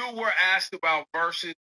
you were asked about versus.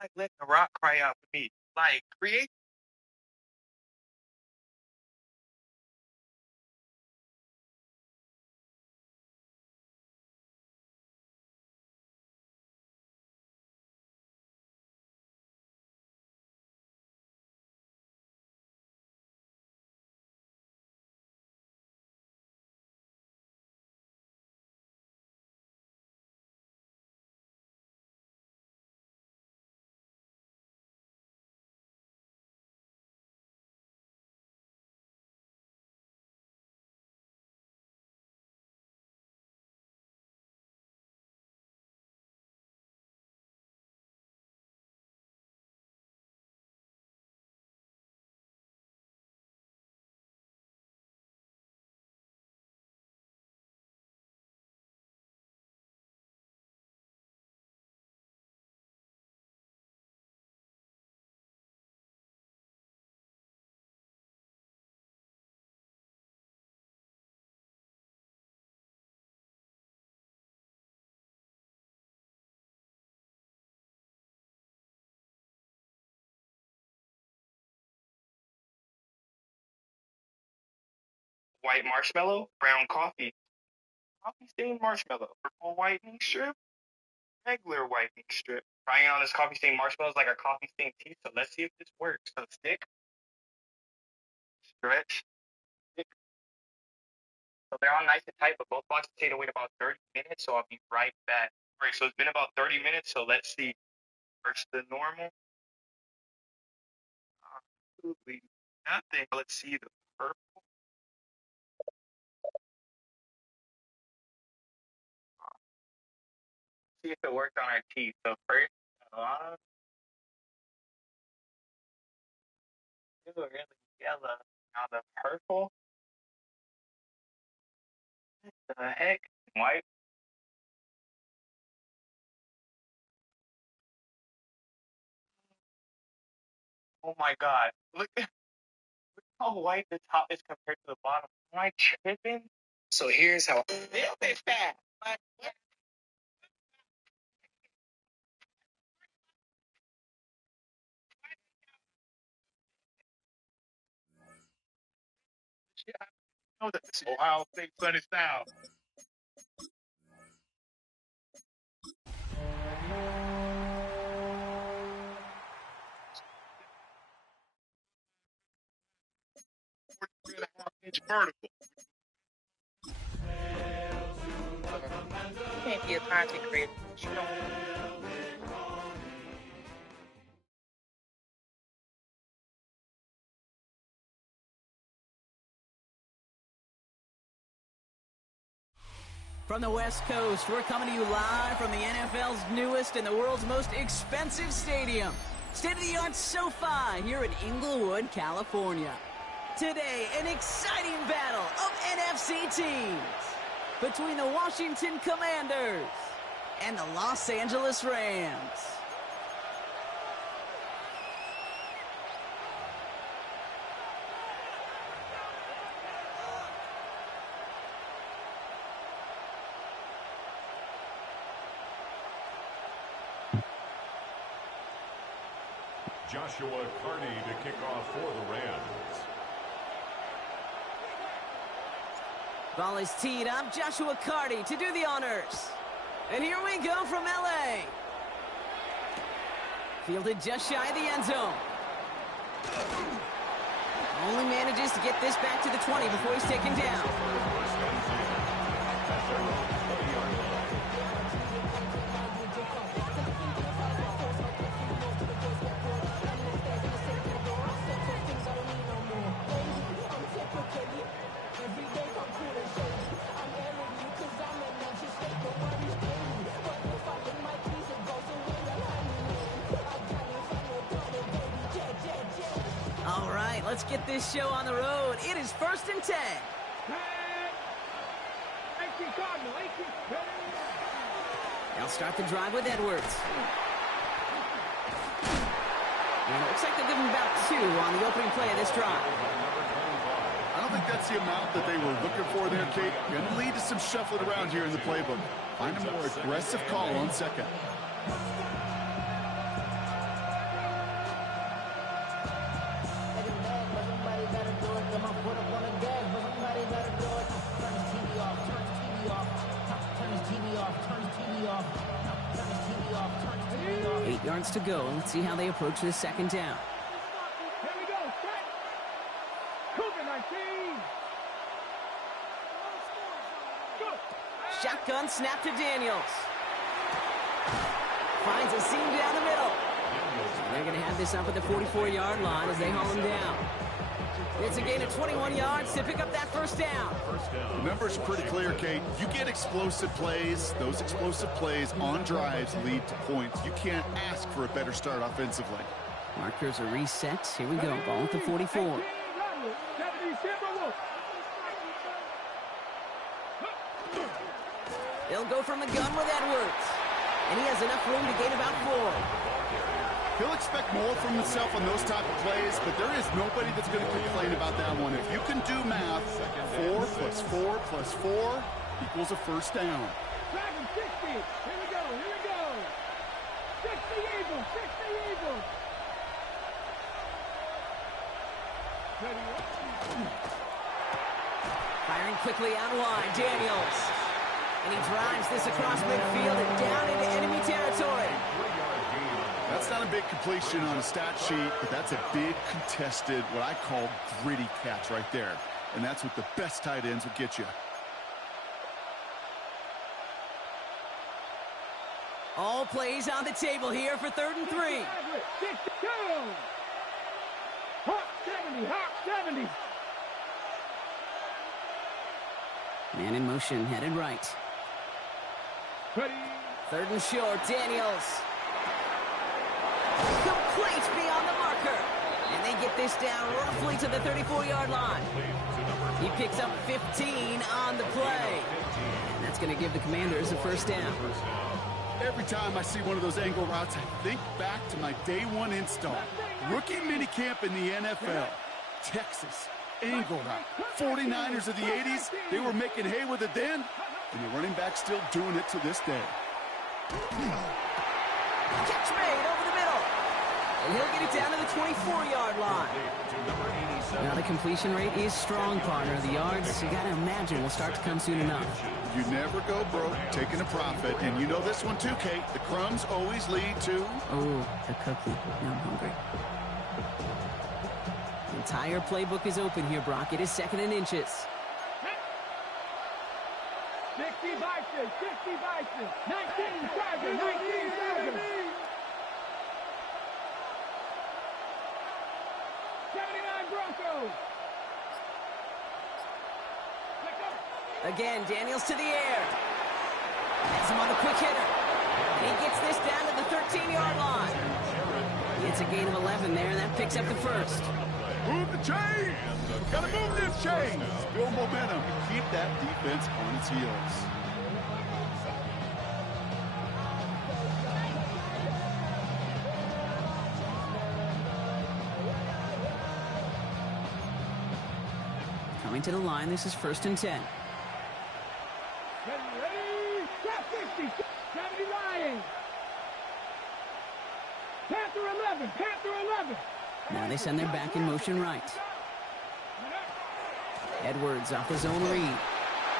Like, let the rock cry out for me. Like, create. White marshmallow, brown coffee, coffee stained marshmallow, purple whitening strip, regular whitening strip. Trying on this coffee stained marshmallow is like a coffee stained tea, so let's see if this works. So stick, stretch, stick. So they're all nice and tight, but both boxes take to wait about 30 minutes, so I'll be right back. All right, so it's been about 30 minutes, so let's see. First the normal. Absolutely nothing. Let's see the purple. See if it worked on our teeth. So first, it was really yellow. Now the purple. The heck? White? Oh my god. Look how white the top is compared to the bottom. Am I tripping? So here's how. Little bit fat. I know that this Ohio State sun is down. Inch vertical. You can't be a content creator. You know. From the West Coast, we're coming to you live from the NFL's newest and the world's most expensive stadium. State-of-the-art SoFi here in Inglewood, California. Today, an exciting battle of NFC teams between the Washington Commanders and the Los Angeles Rams. Joshua Carney to kick off for the Rams. Ball is teed up. Joshua Carney to do the honors. And here we go from LA. Fielded just shy of the end zone. Only manages to get this back to the 20 before he's taken down. All right, let's get this show on the road. It is 1st and 10. They'll start the drive with Edwards. And it looks like they'll give him about 2 on the opening play of this drive. I don't think that's the amount that they were looking for there, Kate. Going to lead to some shuffling around here in the playbook. Find a more aggressive call on second. Eight yards to go. Let's see how they approach this second down. Here we go. COVID-19. Shotgun snap to Daniels. Finds a seam down the middle. They're going to have this up at the 44-yard line as they haul him down. It's a gain of 21 yards to pick up that first down. The number's pretty clear, Kate. You get explosive plays. Those explosive plays on drives lead to points. You can't ask for a better start offensively. Markers are reset. Here we go. Ball at the 44. They'll go from the gun with Edwards. And he has enough room to gain about 4. He'll expect more from himself on those type of plays, but there is nobody that's going to complain about that one. If you can do math, 4 plus 4 plus 4 equals a first down. Dragon 60. Here we go. Here we go. 60 Eagles. 60 Eagles. Ready. Firing quickly out wide. Daniels. And he drives this across midfield and down into enemy territory. That's not a big completion on a stat sheet, but that's a big contested, what I call gritty catch right there. And that's what the best tight ends will get you. All plays on the table here for 3rd and 3. 62. Hot 70. Hot 70. Man in motion, headed right. Ready. 3rd and short, Daniels. Complete beyond the marker. And they get this down roughly to the 34-yard line. He picks up 15 on the play. And that's going to give the Commanders a first down. Every time I see one of those angle routes, I think back to my day one install. Rookie minicamp in the NFL. Texas, angle route. 49ers of the 80s, they were making hay with it then, and the running back's still doing it to this day. Catch made over the middle. And he'll get it down to the 24-yard line. Now the completion rate is strong, partner. The yards, you got to imagine, will start to come soon enough. You never go broke taking a profit, and you know this one too, Kate. The crumbs always lead to... Oh, the cookie. Now I'm hungry. The entire playbook is open here, Brock. It is 2nd and inches. 60 Vikings, 60 Vikings, 19 Tigers, 19 Tigers. 79 Broncos. Again, Daniels to the air. Has him on the quick hitter. And he gets this down to the 13-yard line. It's a gain of 11 there, and that picks up the first. Move the chains! Gotta move this chains! Build momentum. Keep that defense on its heels. Coming to the line, this is 1st and 10. Ready, top 60, 70 Lions. Panther 11, Panther 11. Now they send their back in motion right. Edwards off his own read.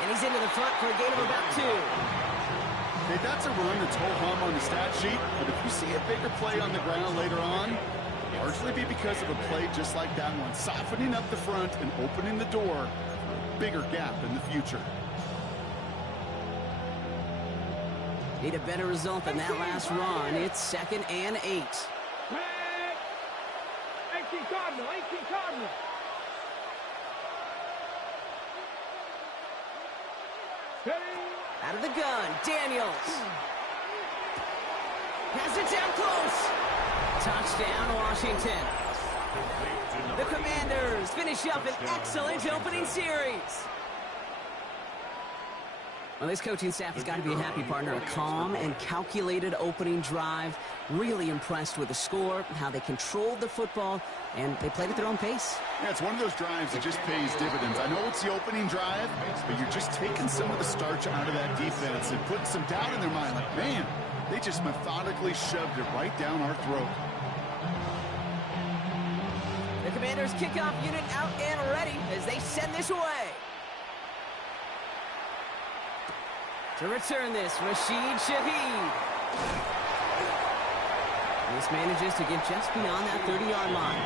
And he's into the front for a gain of about 2. Hey, that's a run that's ho-hum on the stat sheet, but if you see a bigger play on the ground later on, largely be because of a play just like that one, softening up the front and opening the door for a bigger gap in the future. Need a better result than that last run. It's 2nd and 8. 18 Cardinal, 18 Cardinal. Out of the gun, Daniels. Has it down close. Touchdown, Washington. The Commanders finish up an excellent opening series. Well, this coaching staff has got to be a happy partner. A calm and calculated opening drive. Really impressed with the score, how they controlled the football, and they played at their own pace. Yeah, it's one of those drives that just pays dividends. I know it's the opening drive, but you're just taking some of the starch out of that defense and putting some doubt in their mind. Like, man, they just methodically shoved it right down our throat. The Commanders kickoff unit out and ready as they send this away. To return this, Rashid Shaheed. This manages to get just beyond that 30-yard line.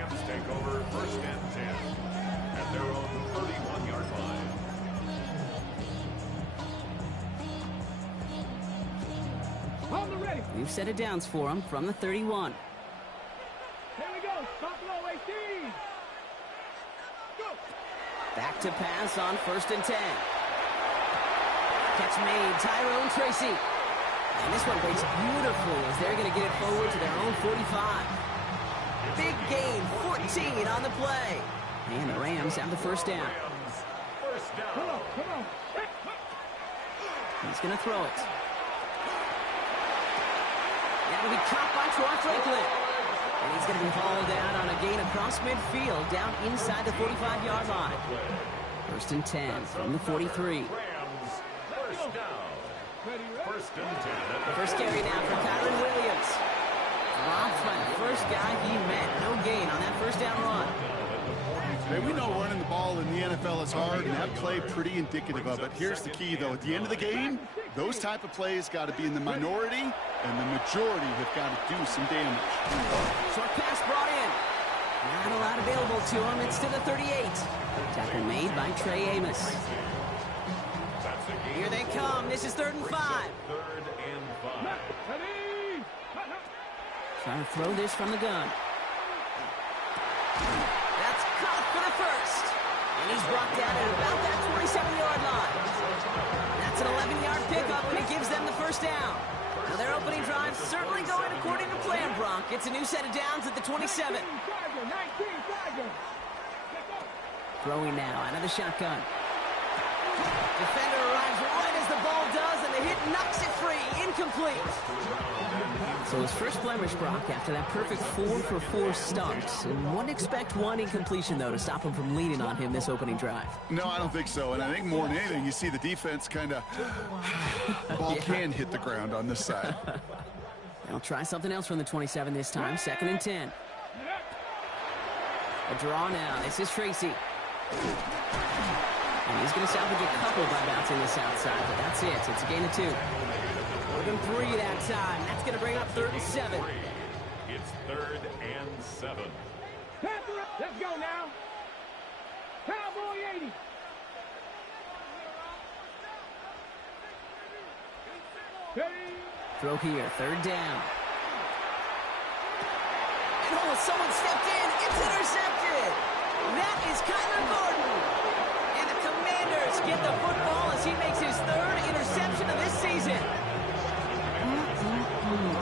Rams take over 1st and 10 at their own 31-yard line. On the ready. We've set it downs for them from the 31. Here we go. Buffalo 18. Go. Back to pass on 1st and 10. Catch made, Tyrone Tracy. And this one breaks beautifully as they're going to get it forward to their own 45. Big gain, 14 on the play. And the Rams have the first down. Come on, come on. He's going to throw it. That'll be caught by Troy Franklin. And he's going to be hauled out on a gain across midfield, down inside the 45-yard line. 1st and 10 from the 43. First down. 1st and 10. First carry now for Kyron Williams. Dropped by the first guy he met. No gain on that first down run. Hey, we know running the ball in the NFL is hard, and that play pretty indicative of it. Here's the key, though. At the end of the game, those type of plays got to be in the minority, and the majority have got to do some damage. Short pass brought in. Not a lot available to him. It's to the 38. Tackle made by Trey Amos. Here they come. This is 3rd and 5. 3rd and 5. Trying to throw this from the gun. That's caught for the first. And he's brought down at about that 27-yard line. That's an 11-yard pickup, and it gives them the first down. Now their opening drive certainly going according to plan, Brock. It's a new set of downs at the 27. Throwing now out of the shotgun. Defender arrives right as the ball does, and the hit knocks it free. Incomplete. So his first blemish, Brock, after that perfect 4-for-4 start. And wouldn't expect one incompletion, though, to stop him from leaning on him this opening drive. No, I don't think so. And I think more than anything, you see the defense kind of... ball can hit the ground on this side. They'll try something else from the 27 this time. 2nd and 10. A draw now. This is Tracy. And he's going to salvage a couple by bouncing this outside, but that's it. It's a gain of 2. More than 3 that time. That's going to bring up 3rd and 7. It's 3rd and 7. Let's go now. Cowboy 80. Throw here. 3rd down. And oh, someone stepped in. It's intercepted. That is Kyler Gordon. And the Commanders get the football as he makes his 3rd interception of this season.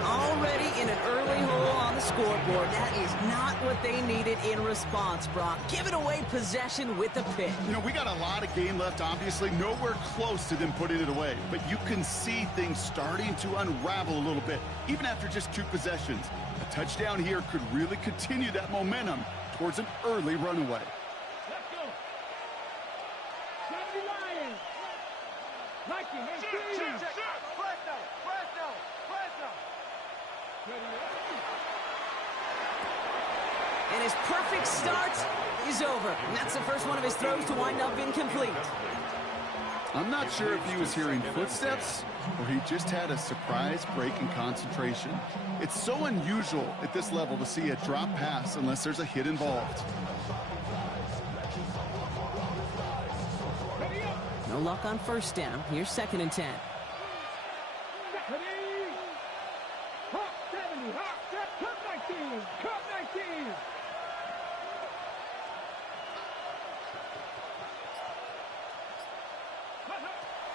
Already in an early hole on the scoreboard. That is not what they needed in response, Brock. Giving away possession with the pick. You know, we got a lot of game left, obviously. Nowhere close to them putting it away. But you can see things starting to unravel a little bit, even after just 2 possessions. A touchdown here could really continue that momentum towards an early runaway. Let's go. 70 Lions. Viking, 18. And his perfect start is over. And that's the first one of his throws to wind up incomplete. I'm not sure if he was hearing footsteps or he just had a surprise break in concentration. It's so unusual at this level to see a drop pass unless there's a hit involved. No luck on 1st down. Here's 2nd and 10. Hawk 70, Hawk 19, Cup 19.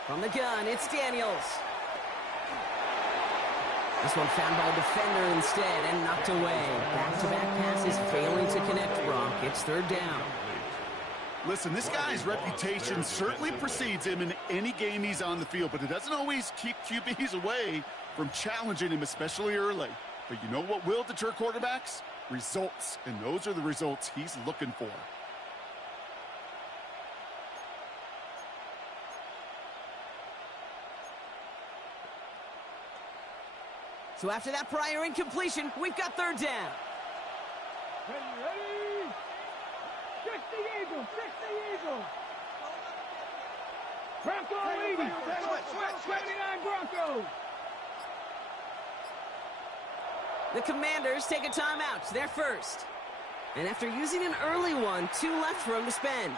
From the gun, it's Daniels. This one found by a defender instead and knocked away. Back-to-back passes failing to connect, Brock. It's 3rd down. Listen, this guy's reputation certainly precedes him in any game he's on the field, but it doesn't always keep QBs away from challenging him, especially early. But you know what will deter quarterbacks? Results, and those are the results he's looking for. So after that prior incompletion, we've got 3rd down. Ready? 60 Eagles, 60 Eagles. Bronco 80, 79 Broncos. The Commanders take a timeout. They're first. And after using an early one, 2 left for him to spend.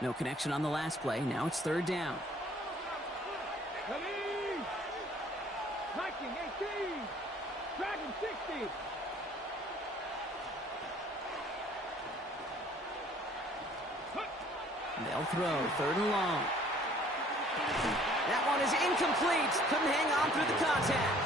No connection on the last play. Now it's 3rd down. Ready? Viking 18, Dragon 60. They'll throw 3rd and long. That one is incomplete. Couldn't hang on through the contact.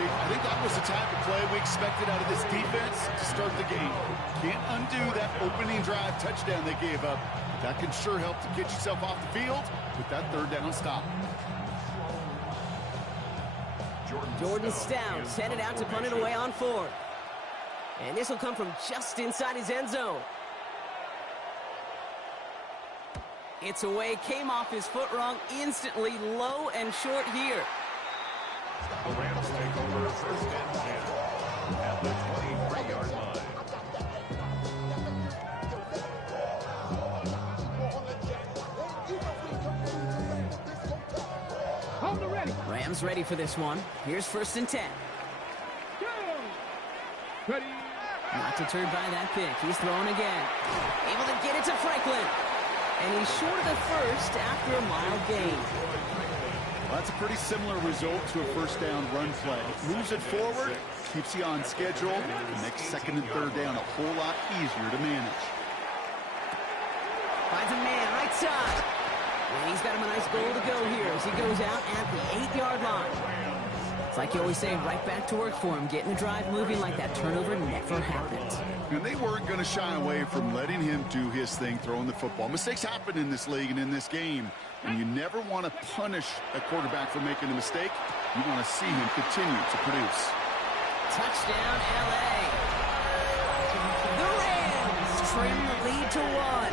I think that was the type of play we expected out of this defense to start the game. Can't undo that opening drive touchdown they gave up. That can sure help to get yourself off the field with that 3rd down stop. Jordan Stout's headed out to punt it away on 4th. And this will come from just inside his end zone. It's away, came off his foot wrong instantly, low and short here. The Rams take over first and 10 at the 23-yard line. Hold it ready. Rams ready for this one. Here's first and 10. Go. Ready. Not deterred by that pick. He's throwing again. Able to get it to Franklin. And he's short of the first after a mild gain. Well, that's a pretty similar result to a first down run play. Moves it forward, keeps you on schedule, and makes second and third down a whole lot easier to manage. Finds a man right side. And he's got him a nice goal to go here as he goes out at the 8-yard line. It's like you always say, right back to work for him, getting the drive moving like that turnover never happened. And they weren't going to shy away from letting him do his thing, throwing the football. Mistakes happen in this league and in this game, and you never want to punish a quarterback for making a mistake. You want to see him continue to produce. Touchdown, L.A. The Rams trim the lead to 1.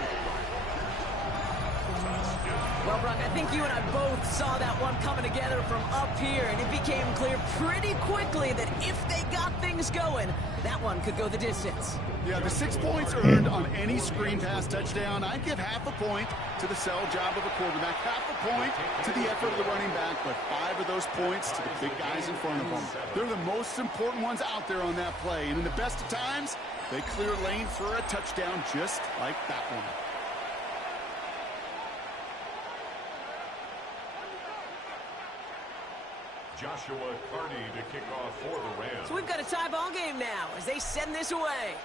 Well, Brock, I think you and I both saw that one coming together from up here, and it became clear pretty quickly that if they got things going, that one could go the distance. Yeah, the 6 points earned on any screen pass touchdown. I'd give half a point to the sell job of a quarterback, half a point to the effort of the running back, but 5 of those points to the big guys in front of them. They're the most important ones out there on that play, and in the best of times, they clear lane for a touchdown just like that one. Joshua Carney to kick off for the Rams. So we've got a tie ball game now as they send this away.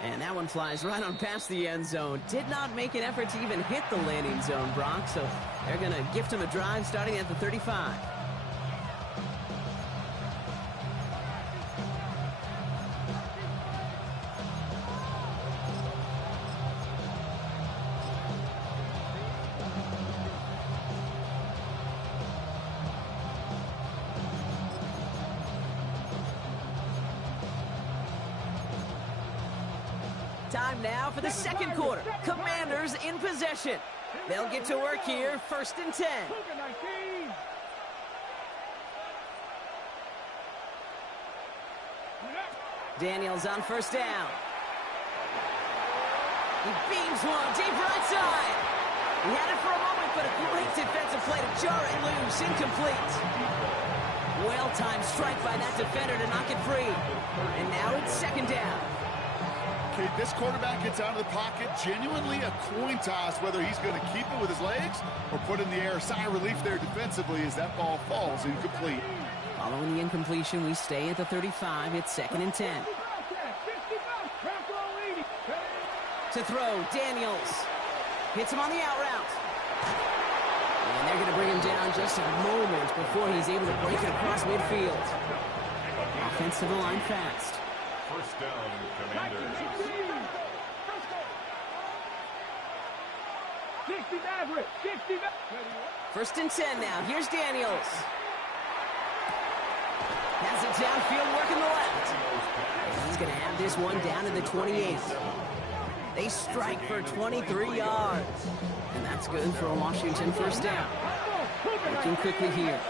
And that one flies right on past the end zone. Did not make an effort to even hit the landing zone, Brock. So they're going to gift him a drive starting at the 35. Time now for the second quarter. Commanders in possession. They'll get to work here, first and 10. Daniels on first down. He beams one deep right side. He had it for a moment, but a great defensive play to jar it loose, incomplete. Well-timed strike by that defender to knock it free. And now it's second down. Okay, this quarterback gets out of the pocket, genuinely a coin toss whether he's going to keep it with his legs or put in the air. Sigh of relief there defensively as that ball falls incomplete. Following the incompletion, we stay at the 35. It's second and 10. To throw, Daniels. Hits him on the out route. And they're going to bring him down just a moment before he's able to break it across midfield. Offense to the line fast. First down, Commanders. First and 10 now. Here's Daniels. Has it downfield, working the left. He's going to have this one down to the 28. They strike for 23 yards. And that's good for a Washington first down. Working quickly here.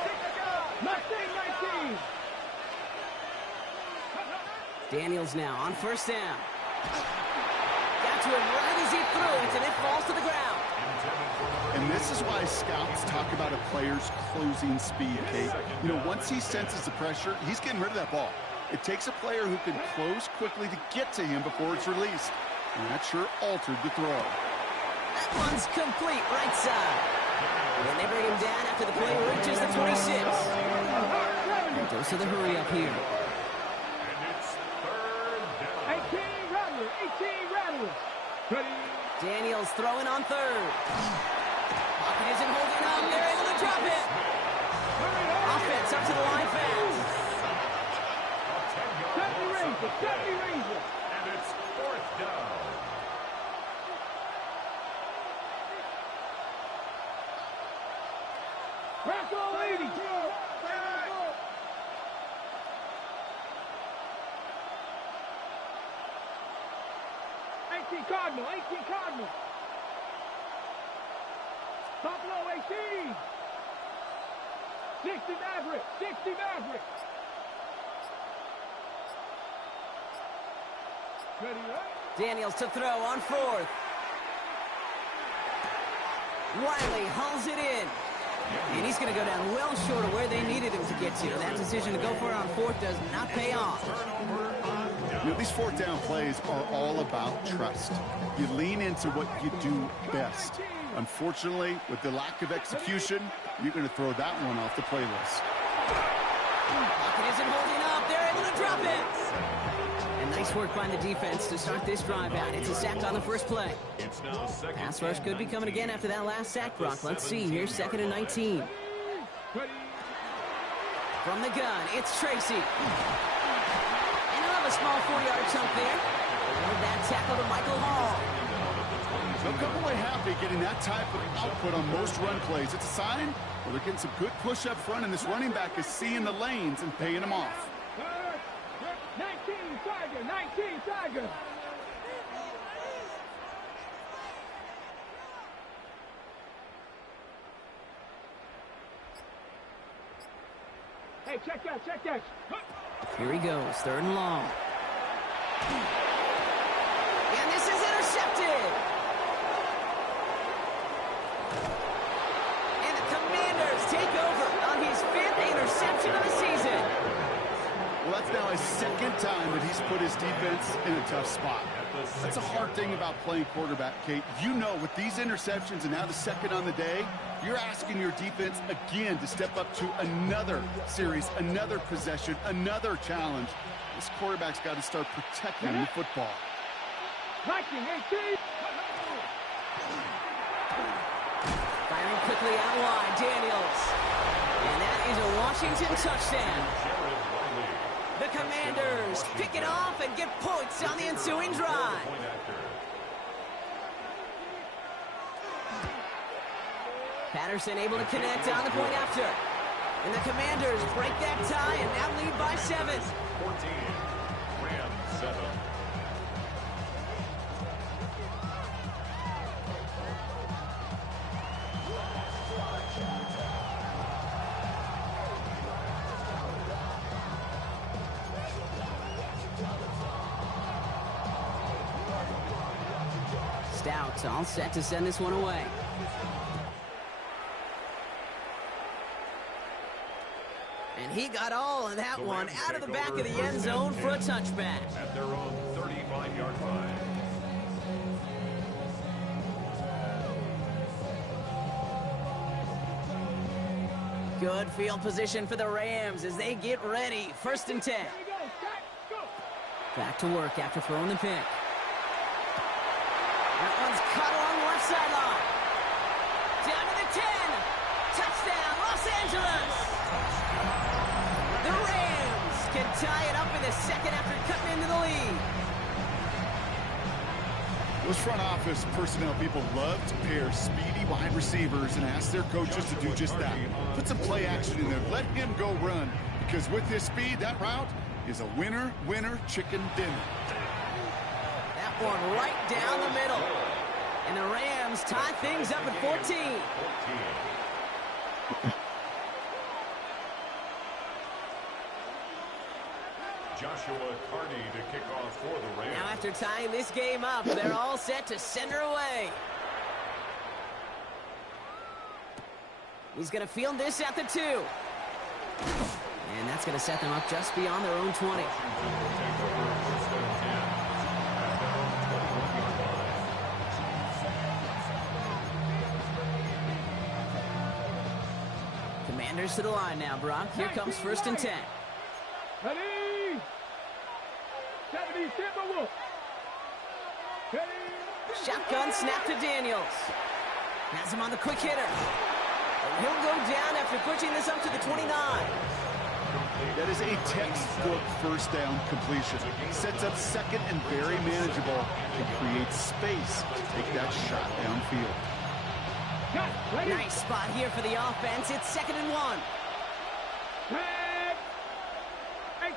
Daniels now on first down. Got to him right as he threw it, and it falls to the ground. And this is why scouts talk about a player's closing speed, Kate. You know, once he senses the pressure, he's getting rid of that ball. It takes a player who can close quickly to get to him before it's released. And that sure altered the throw. That one's complete right side. And they bring him down after the play reaches the 26. And goes to the hurry up here. Daniels throwing on third. Pocket isn't holding up. They're able to drop it. Offense up to the line fast. And it's fourth down. 18 Cardinal, 18 Cardinal. Buffalo 18. 60 Maverick, 60 Maverick. Ready up. Daniels to throw on fourth. Wiley hauls it in. And he's going to go down well short of where they needed him to get to. That decision to go for it on fourth does not pay off. You know, these fourth down plays are all about trust. You lean into what you do best. Unfortunately, with the lack of execution, you're going to throw that one off the playlist. Pocket isn't holding up. They're able to drop it. And nice work by the defense to start this drive out. It's a sack on the first play. Pass rush could be coming again after that last sack, Brock. Let's see. Here's 2nd and 19. From the gun, it's Tracy. And he'll have a small 4-yard chunk there. With that tackle to Michael Hall. They'll come away happy getting that type of output on most run plays. It's a sign where they're getting some good push up front, and this running back is seeing the lanes and paying them off. 19 Tiger, 19 Tiger. Hey, check that, check that. Here he goes, 3rd and long. And this is intercepted. And the Commanders take over on his 5th interception of the season. Well, that's now his 2nd time that he's put his defense in a tough spot. That's a hard thing about playing quarterback, Kate. You know, with these interceptions and now the 2nd on the day, you're asking your defense again to step up to another series, another possession, another challenge. This quarterback's got to start protecting the football. 19-18. Firing quickly out wide, Daniels. And that is a Washington touchdown. The Commanders pick it off and get points on the ensuing drive. Patterson able to connect on the point after. And the Commanders break that tie and now lead by 7. 14, Rams 7. Stout all set to send this one away. And he got all of that one out of the back of the end zone for a touchback. At their own 35-yard line. Good field position for the Rams as they get ready. 1st and 10. Back to work after throwing the pick. That one's caught along the left sideline. Down to the 10. Touchdown, Los Angeles. The Rams can tie it up in the 2nd after cutting into the lead. Those front office personnel people love to pair speedy wide receivers and ask their coaches to do just that. Put some play action in there. Let him go run. Because with his speed, that route is a winner, chicken dinner. That one right down the middle. And the Rams tie things up at 14. Joshua Carney to kick off for the Rams. Now after tying this game up, they're all set to send her away. He's going to field this at the 2. And that's going to set them up just beyond their own 20. Commanders to the line now, Brock. Here comes 1st and 10. Ready? 70 Timberwolves. Ready? Shotgun snap to Daniels. Has him on the quick hitter. And he'll go down after pushing this up to the 29. That is a textbook 1st down completion. Sets up 2nd and very manageable and creates space to take that shot downfield. Nice spot here for the offense. It's 2nd and 1.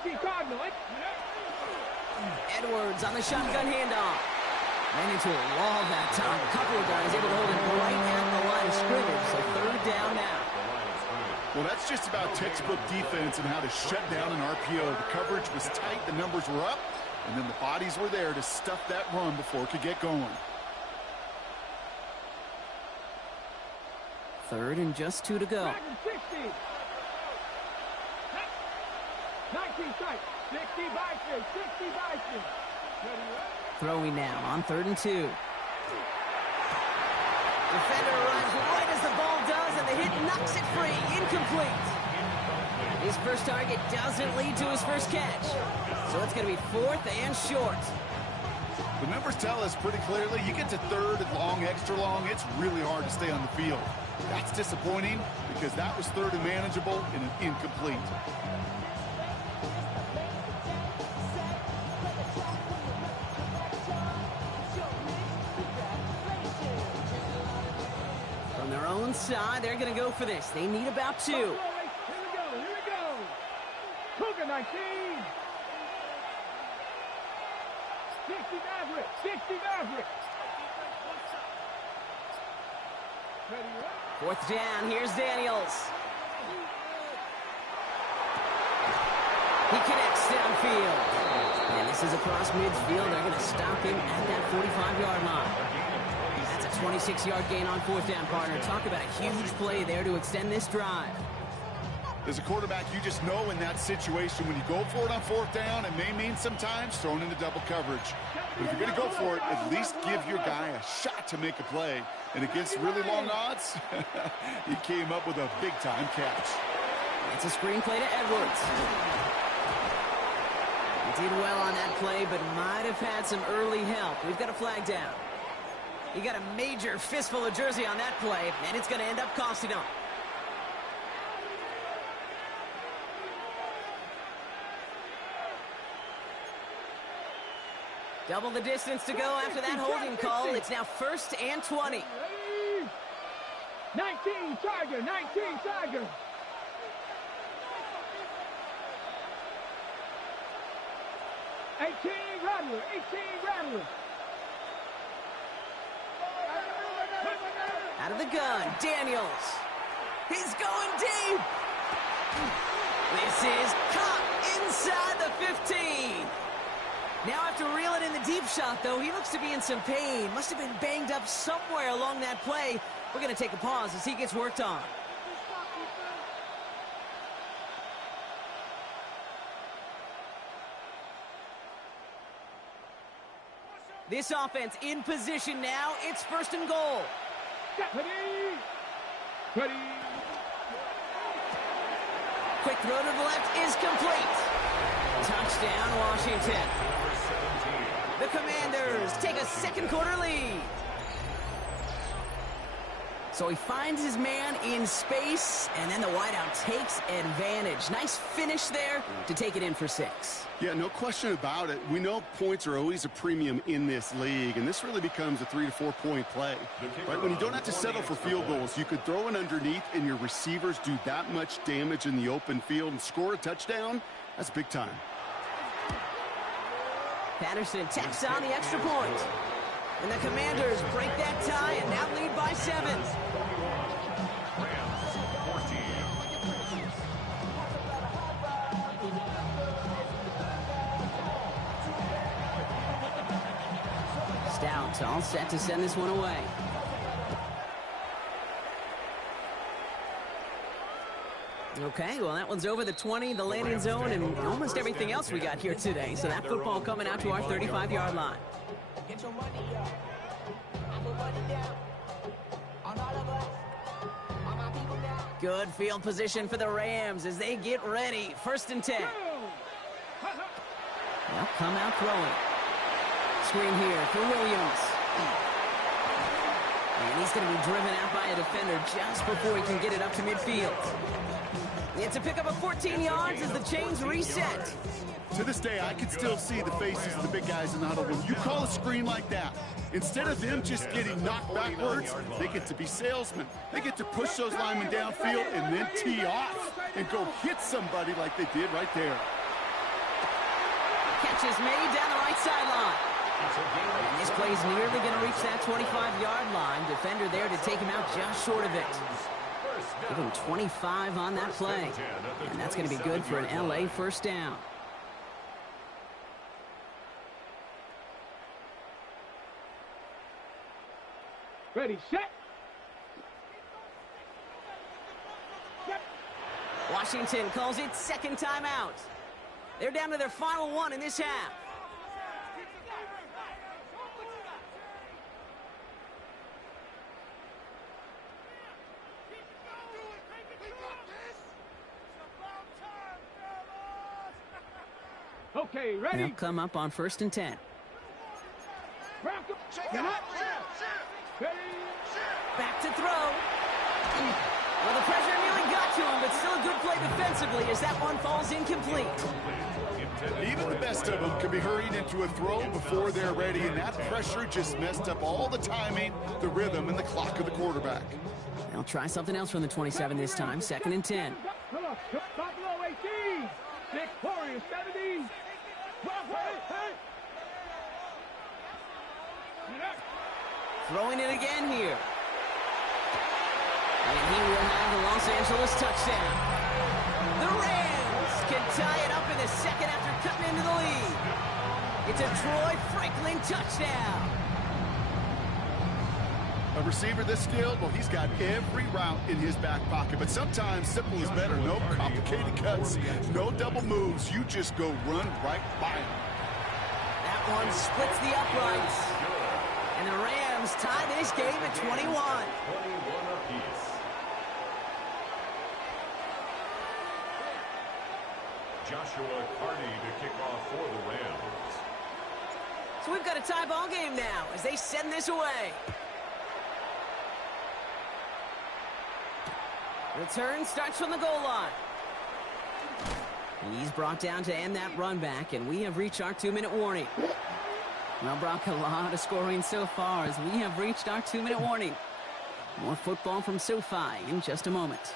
18 Cardinal. Edwards on the shotgun handoff. Ran into a wall that time. A couple of guys able to hold him right at the line of scrimmage. So third down now. Well, that's just about textbook defense and how to shut down an RPO. The coverage was tight, the numbers were up, and then the bodies were there to stuff that run before it could get going. Third and just 2 to go. 60. 19 strike. 60 Vikings. 60 Vikings. Throwing now on 3rd and 2. Defender arrives right as the ball does, and the hit knocks it free. Incomplete. His first target doesn't lead to his first catch. So it's going to be 4th and short. The numbers tell us pretty clearly, you get to 3rd and long, extra long, it's really hard to stay on the field. That's disappointing because that was 3rd and manageable and an incomplete. From their own side, they're going to go for this. They need about 2. Here we go. Cougar 19. 60 Maverick. 60 Maverick. 4th down, here's Daniels. He connects downfield. And this is across midfield. They're going to stop him at that 45-yard line. That's a 26-yard gain on 4th down, partner. Talk about a huge play there to extend this drive. As a quarterback, you just know in that situation when you go for it on 4th down, it may mean sometimes thrown into double coverage. But if you're going to go for it, at least give your guy a shot to make a play. And against really long odds, he came up with a big-time catch. It's a screen play to Edwards. He did well on that play, but might have had some early help. We've got a flag down. He got a major fistful of jersey on that play, and it's going to end up costing him. Double the distance to go after that holding call. It's now 1st and 20. 19 Tiger. 19 Tiger. 18 Rattler. 18 Rattler. Out of the gun, Daniels. He's going deep. This is caught inside the 15. Now after reeling in the deep shot, though, he looks to be in some pain. Must have been banged up somewhere along that play. We're going to take a pause as he gets worked on. This offense in position now. It's 1st and goal. Ready. Quick throw to the left is complete. Touchdown, Washington. The Commanders take a 2nd quarter lead. So he finds his man in space, and then the wideout takes advantage. Nice finish there to take it in for 6. Yeah, no question about it. We know points are always a premium in this league, and this really becomes a 3 to 4 point play. Right? When you don't have to settle for field goals, you could throw it underneath, and your receivers do that much damage in the open field and score a touchdown. That's big time. Patterson tacks on the extra point. And the Commanders break that tie and now lead by 7. Stout all set to send this one away. Okay, well, that one's over the 20, the landing zone, and almost everything else we got here today. So that football coming out to our 35-yard line. Get your money up. I put money down. On all of us. On my people now. Good field position for the Rams as they get ready. 1st and 10. They'll come out throwing. Screen here for Williams. And he's going to be driven out by a defender just before he can get it up to midfield. It's a pickup of 14 yards as the chains reset. To this day, I can still see the faces of the big guys in the huddle. When you call a screen like that, instead of them just getting knocked backwards, they get to be salesmen. They get to push those linemen downfield and then tee off and go hit somebody like they did right there. Catch is made down the right sideline. And this play's nearly going to reach that 25-yard line. Defender there to take him out just short of it. Give him 25 on that play. And that's going to be good for an LA first down. Ready, set. Washington calls it second timeout. They're down to their final one in this half. Okay, ready. They'll come up on 1st and 10. Back to throw. Well, the pressure nearly got to him, but still a good play defensively as that one falls incomplete. Even the best of them can be hurried into a throw before they're ready, and that pressure just messed up all the timing, the rhythm, and the clock of the quarterback. They'll try something else from the 27 this time, 2nd and 10. Come on, top low 18. Victorious 17. Throwing it again here. And he will have the Los Angeles touchdown. The Rams can tie it up in the second after cutting into the lead. It's a Troy Franklin touchdown. A receiver this skilled, well, he's got every route in his back pocket, but sometimes simple is better. No complicated cuts, no double moves. You just go run right by him. That one splits the uprights. And the Rams tie this game at 21. 21 apiece. Joshua Carney to kick off for the Rams. So we've got a tie ball game now as they send this away. Return starts from the goal line. He's brought down to end that run back, and we have reached our 2-minute warning. Well, Brock, a lot of scoring so far as we have reached our 2-minute warning. More football from SoFi in just a moment.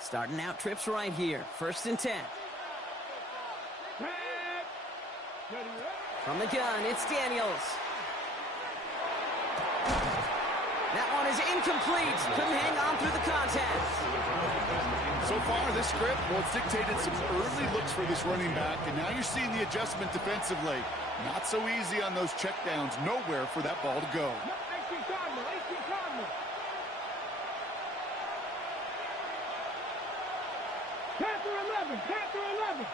Starting out trips right here. 1st and 10. From the gun, it's Daniels. That one is incomplete. Couldn't hang on through the contact. So far, this script, well, it's dictated some early looks for this running back, and now you're seeing the adjustment defensively. Not so easy on those checkdowns. Nowhere for that ball to go. 18 Cardinal, 18 Cardinal. Panther 11, Panther 11.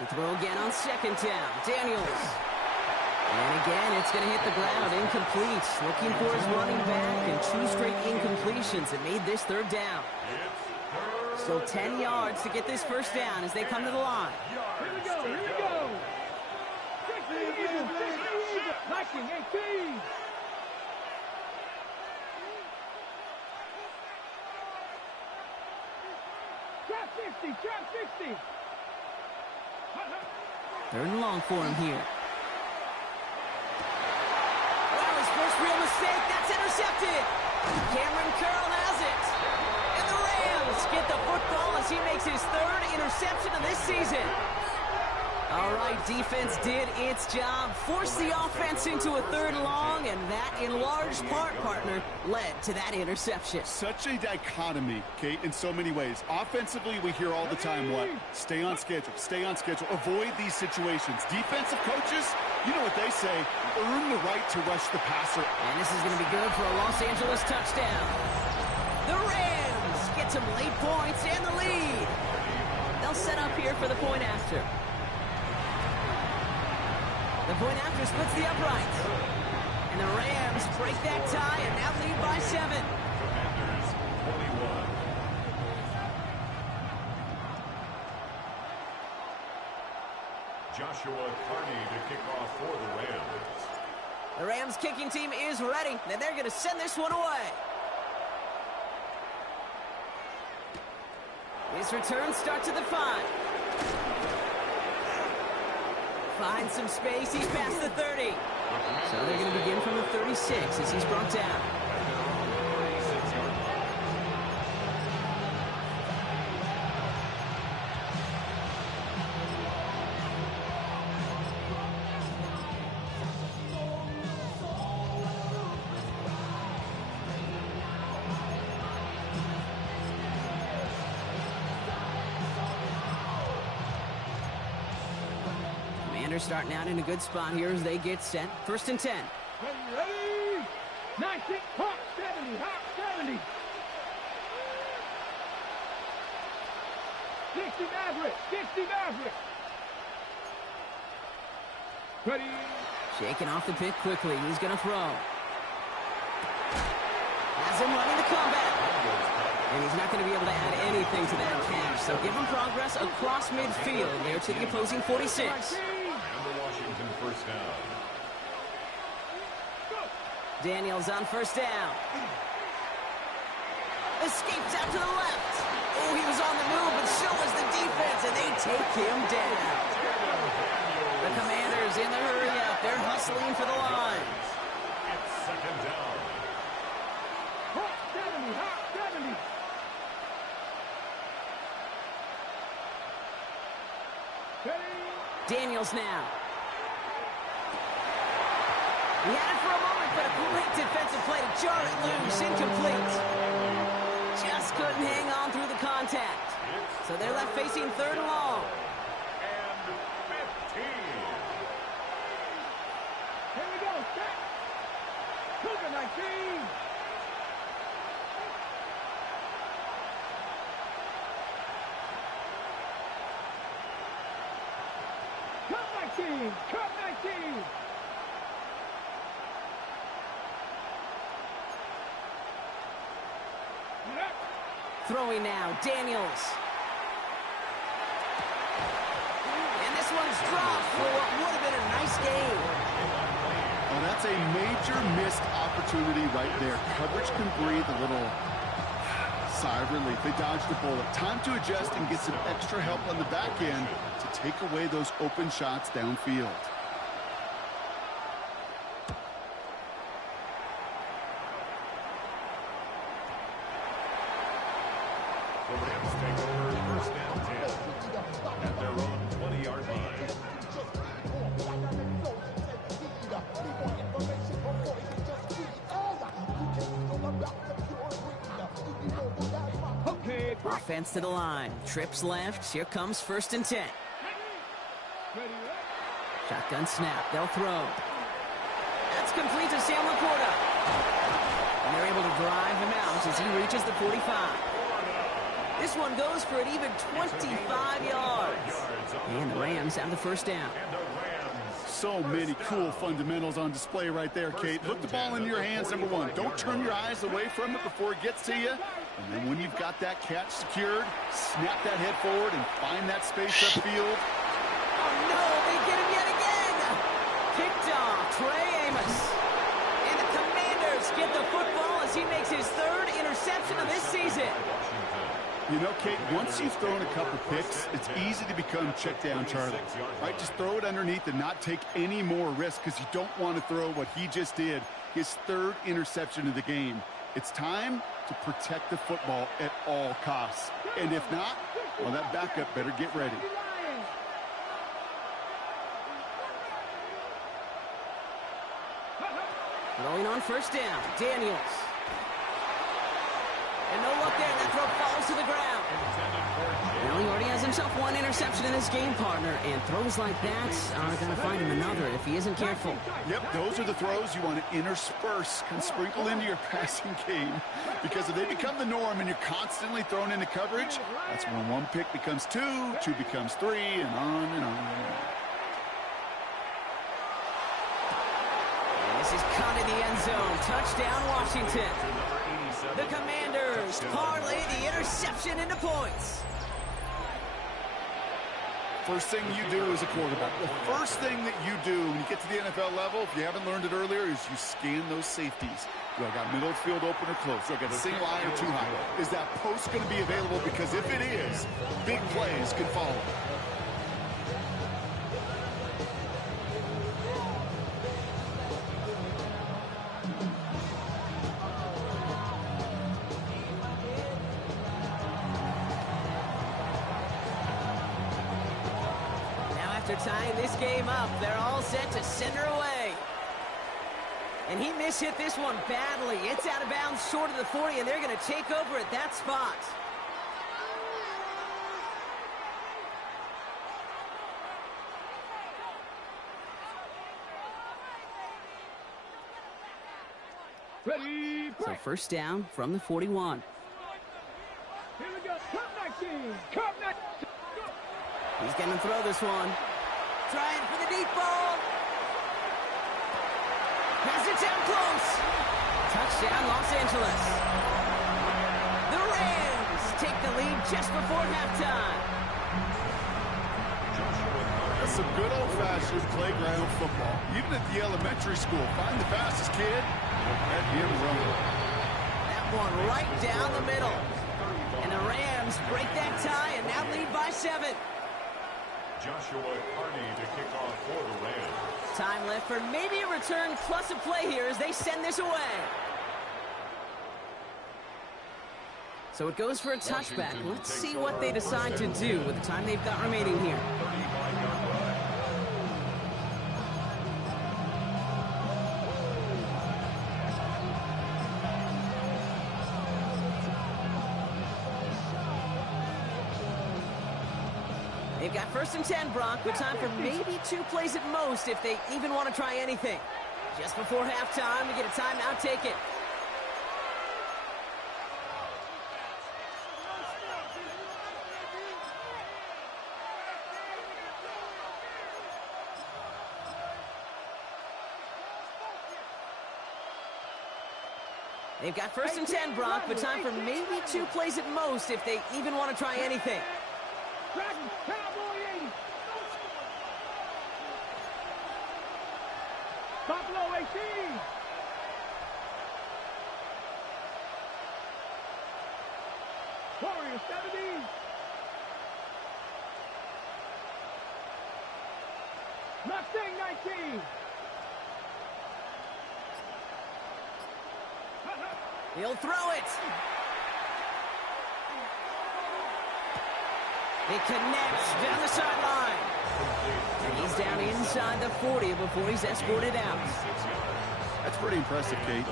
To throw again on 2nd down. Daniels. And again, it's going to hit the ground. Incomplete. Looking for his running back, and 2 straight incompletions that made this 3rd down. Still 10 yards to get this 1st down as they come to the line. Here we go, here we go. 60 Eagles, 60 Eagles. Viking 18. Trap 60, trap 60. 3rd and long for him here. Well, his first real mistake. That's intercepted. Cameron Curl has it. And the Rams get the football as he makes his 3rd interception of this season. All right, defense did its job, forced the offense into a 3rd and long, and that, in large part, partner, led to that interception. Such a dichotomy, Kate, in so many ways. Offensively, we hear all the time what? Stay on schedule, avoid these situations. Defensive coaches, you know what they say, earn the right to rush the passer. And this is going to be good for a Los Angeles touchdown. The Rams get some late points and the lead. They'll set up here for the point after. The point after splits the uprights. And the Rams break that tie and now lead by 7. Commanders 21. Joshua Carney to kick off for the Rams. The Rams kicking team is ready, and they're going to send this one away. This return starts at the 5. Finds some space. He's past the 30. So they're going to begin from the 36 as he's brought down. Commanders starting out in a good spot here as they get set. 1st and 10. Ready? 19, hot 70, hot 70. 60 Maverick, 60 Maverick. Ready? Shaking off the pick quickly. He's going to throw. Has him running the combat. And he's not going to be able to add anything to that catch. So give him progress across midfield there to the opposing 46. And the Washington first down. Daniels on 1st down. Escapes out to the left. Oh, he was on the move, but so was the defense, and they take him down. The Commanders in the hurry-up. They're hustling for the line. It's 2nd down. Hot 70, hot 70. Ready? Daniels now. He had it for a moment, but a great defensive play to jar it loose. Incomplete. Just couldn't hang on through the contact. So they're left facing 3rd and long. And 15. Here we go, set. Cougar 19. Cut 19, cut 19. Throwing now, Daniels. And this one's dropped for what would have been a nice game. Well, that's a major missed opportunity right there. Coverage can breathe a little sigh of relief. They dodged the bullet. Time to adjust and get some extra help on the back end to take away those open shots downfield. The Rams take over 1st and 10 at their own 20-yard line. Okay, Offense to the line. Trips left. Here comes 1st and 10. ready, Shotgun snap. They'll throw. That's complete to Sam Laporta. And they're able to drive him out as he reaches the 45. This one goes for an even 25 yards. And the Rams have the 1st down. So many cool fundamentals on display right there, Kate. Look the ball into your hands, number one. Don't turn your eyes away from it before it gets to you. And then when you've got that catch secured, snap that head forward and find that space upfield. Oh, no, they get him yet again. Picked off, Trey Amos. And the Commanders get the football as he makes his 3rd interception of this season. You know, Kate, once you've thrown a couple picks, it's easy to become check down Charlie, right? Just throw it underneath and not take any more risk because you don't want to throw what he just did, his 3rd interception of the game. It's time to protect the football at all costs. And if not, well, that backup better get ready. Throwing on 1st down, Daniels. And no look there, that throw falls to the ground. Well, he already has himself 1 interception in his game, partner, and throws like that are going to find him another if he isn't careful. Yep, those are the throws you want to intersperse and sprinkle into your passing game, because if they become the norm and you're constantly thrown into coverage, that's when 1 pick becomes 2, 2 becomes 3, and on and on. And this is caught in the end zone. Touchdown, Washington. The Commanders parlay the interception into points. First thing you do as a quarterback, the first thing that you do when you get to the NFL level, if you haven't learned it earlier, is you scan those safeties. Do I got middle field open or close? Do I got a single eye or 2 high? Is that post going to be available? Because if it is, big plays can follow. tying this game up. They're all set to send her away. And he mishit this one badly. It's out of bounds short of the 40, and they're going to take over at that spot. Ready, So first down from the 41. here we go. Cup 19. Cup 19. He's going to throw this one. Trying for the deep ball. Has it down close. Touchdown, Los Angeles. The Rams take the lead just before halftime. That's some good old-fashioned playground football. Even at the elementary school, find the fastest kid and let him run. That one right down the middle. And the Rams break that tie and now lead by 7. Joshua Carney to kick off for the Rams. Time left for maybe a return plus a play here as they send this away. So it goes for a touchback. Let's see what they decide to do with the time they've got remaining here. 35-yard run. They've got first and 10, Brock, with time for maybe 2 plays at most if they even want to try anything. Just before halftime, we get a timeout, take it. They've got first and 10, Brock, but time for maybe 2 plays at most if they even want to try anything. Dragons, Cowboy 80. Buffalo 18. Warriors 70. Mustang 19. He'll throw it. He connects down the sideline. And he's down inside the 40 before he's escorted out. That's pretty impressive, Kate.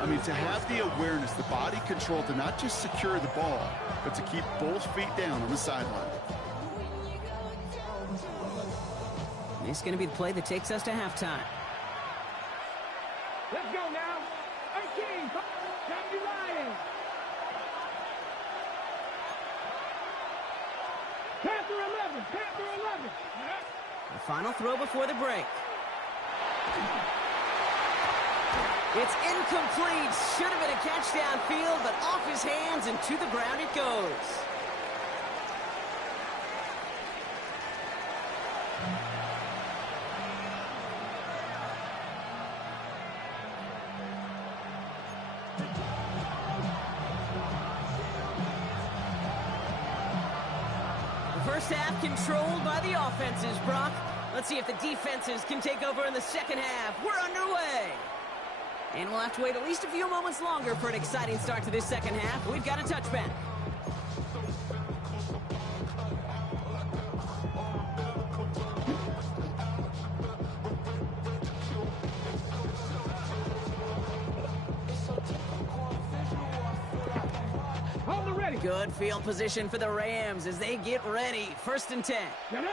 I mean, to have the awareness, the body control to not just secure the ball, but to keep both feet down on the sideline. This is going to be the play that takes us to halftime. Let's go now. 18. County Lions. Panther 11. Panther 11. The final throw before the break. It's incomplete. Should have been a catch downfield, but off his hands and to the ground it goes. The first half controlled by the offenses, Brock. Let's see if the defenses can take over in the second half. We're underway. And we'll have to wait at least a few moments longer for an exciting start to this second half. We've got a touchback. Hold the ready. Good field position for the Rams as they get ready. First and 10. Get it.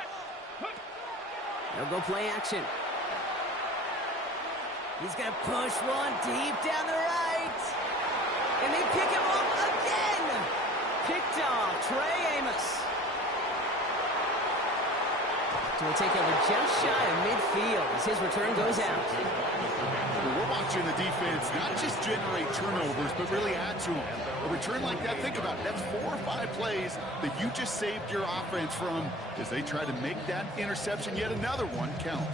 They'll go play action. He's going to push one deep down the right. And they pick him up again. Picked off Trey Amos. So we'll take over just shy of midfield as his return goes out. Well, we're watching the defense not just generate turnovers, but really add to them. A return like that, think about it, that's 4 or 5 plays that you just saved your offense from as they try to make that interception, yet another one, count.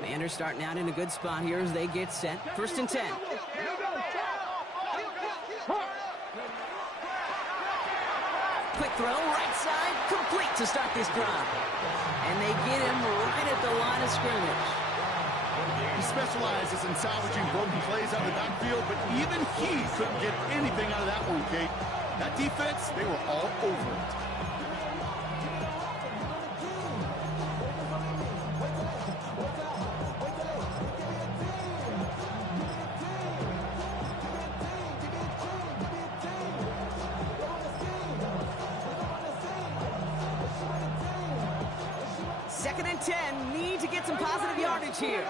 Commanders starting out in a good spot here as they get set. First and 10. Quick throw, right side, complete to start this drive. And they get him right at the line of scrimmage. He specializes in salvaging broken plays out of the backfield, but even he couldn't get anything out of that one, Kate. That defense, they were all over it. Second and 10, need to get some positive yardage here.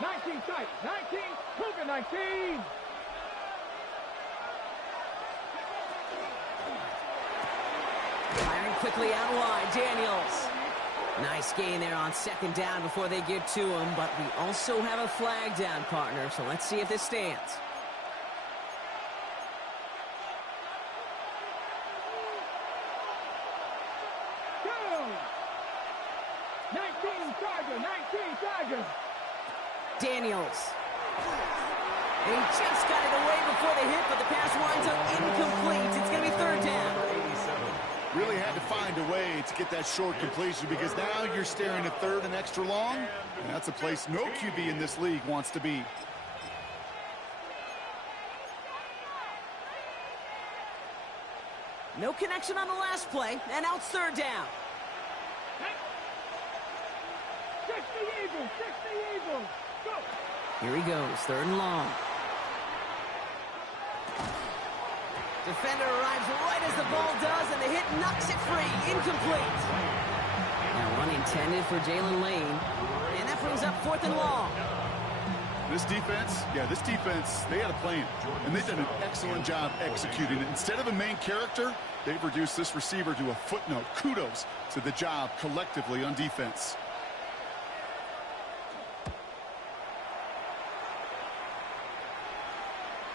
19 tight, 19, Cougar 19. Firing quickly out wide, Daniels. Nice gain there on second down before they get to him, but we also have a flag down, partner, so let's see if this stands. Go! 19 Tiger, 19 Tiger. Daniels. And he just got it away before the hit, but the pass winds up incomplete. It's going to be third down. Really had to find a way to get that short completion because now you're staring at third and extra long, and that's a place no QB in this league wants to be. No connection on the last play, and now it's third down. 60 Eagles, 60 Eagles. Go! Here he goes, third and long. Defender arrives right as the ball does, and the hit knocks it free. Incomplete. Now one intended for Jalen Lane, and that brings up fourth and long. This defense, they had a plan, and they've done an excellent job executing it. Instead of a main character, they've reduced this receiver to a footnote. Kudos to the job collectively on defense.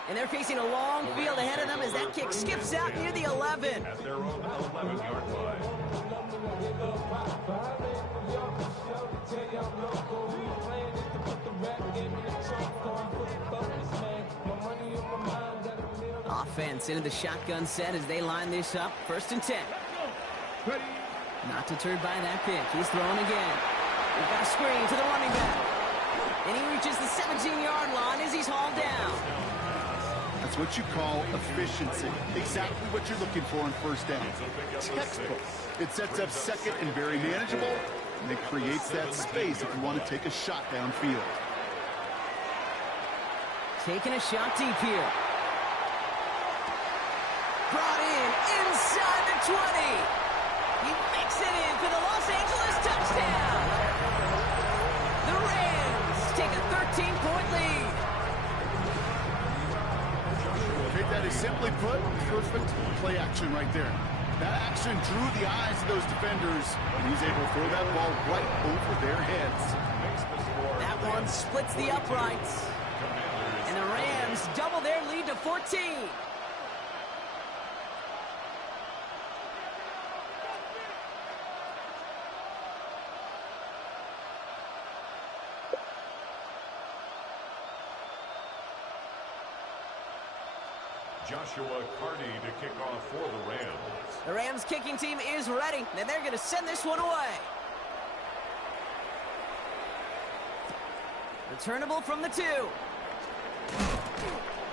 And they're facing a long field ahead of them as that kick skips out near the 11. At their own 11-yard line. Offense into the shotgun set as they line this up. First and 10. Not deterred by that pick. He's throwing again. We've got a screen to the running back. And he reaches the 17-yard line as he's hauled down. That's what you call efficiency. Exactly what you're looking for on first down. Textbook. It sets up second and very manageable, and it creates that space if you want to take a shot downfield. Taking a shot deep here. Brought in inside the 20. He makes it in for the Los Angeles touchdown. The Rams take a 13-point lead. Okay, that is simply put, perfect play action right there. That action drew the eyes of those defenders, and he's able to throw that ball right over their heads. That one splits the uprights. And the Rams double their lead to 14. Joshua Carney to kick off for the Rams. The Rams kicking team is ready, and they're going to send this one away. Returnable from the 2.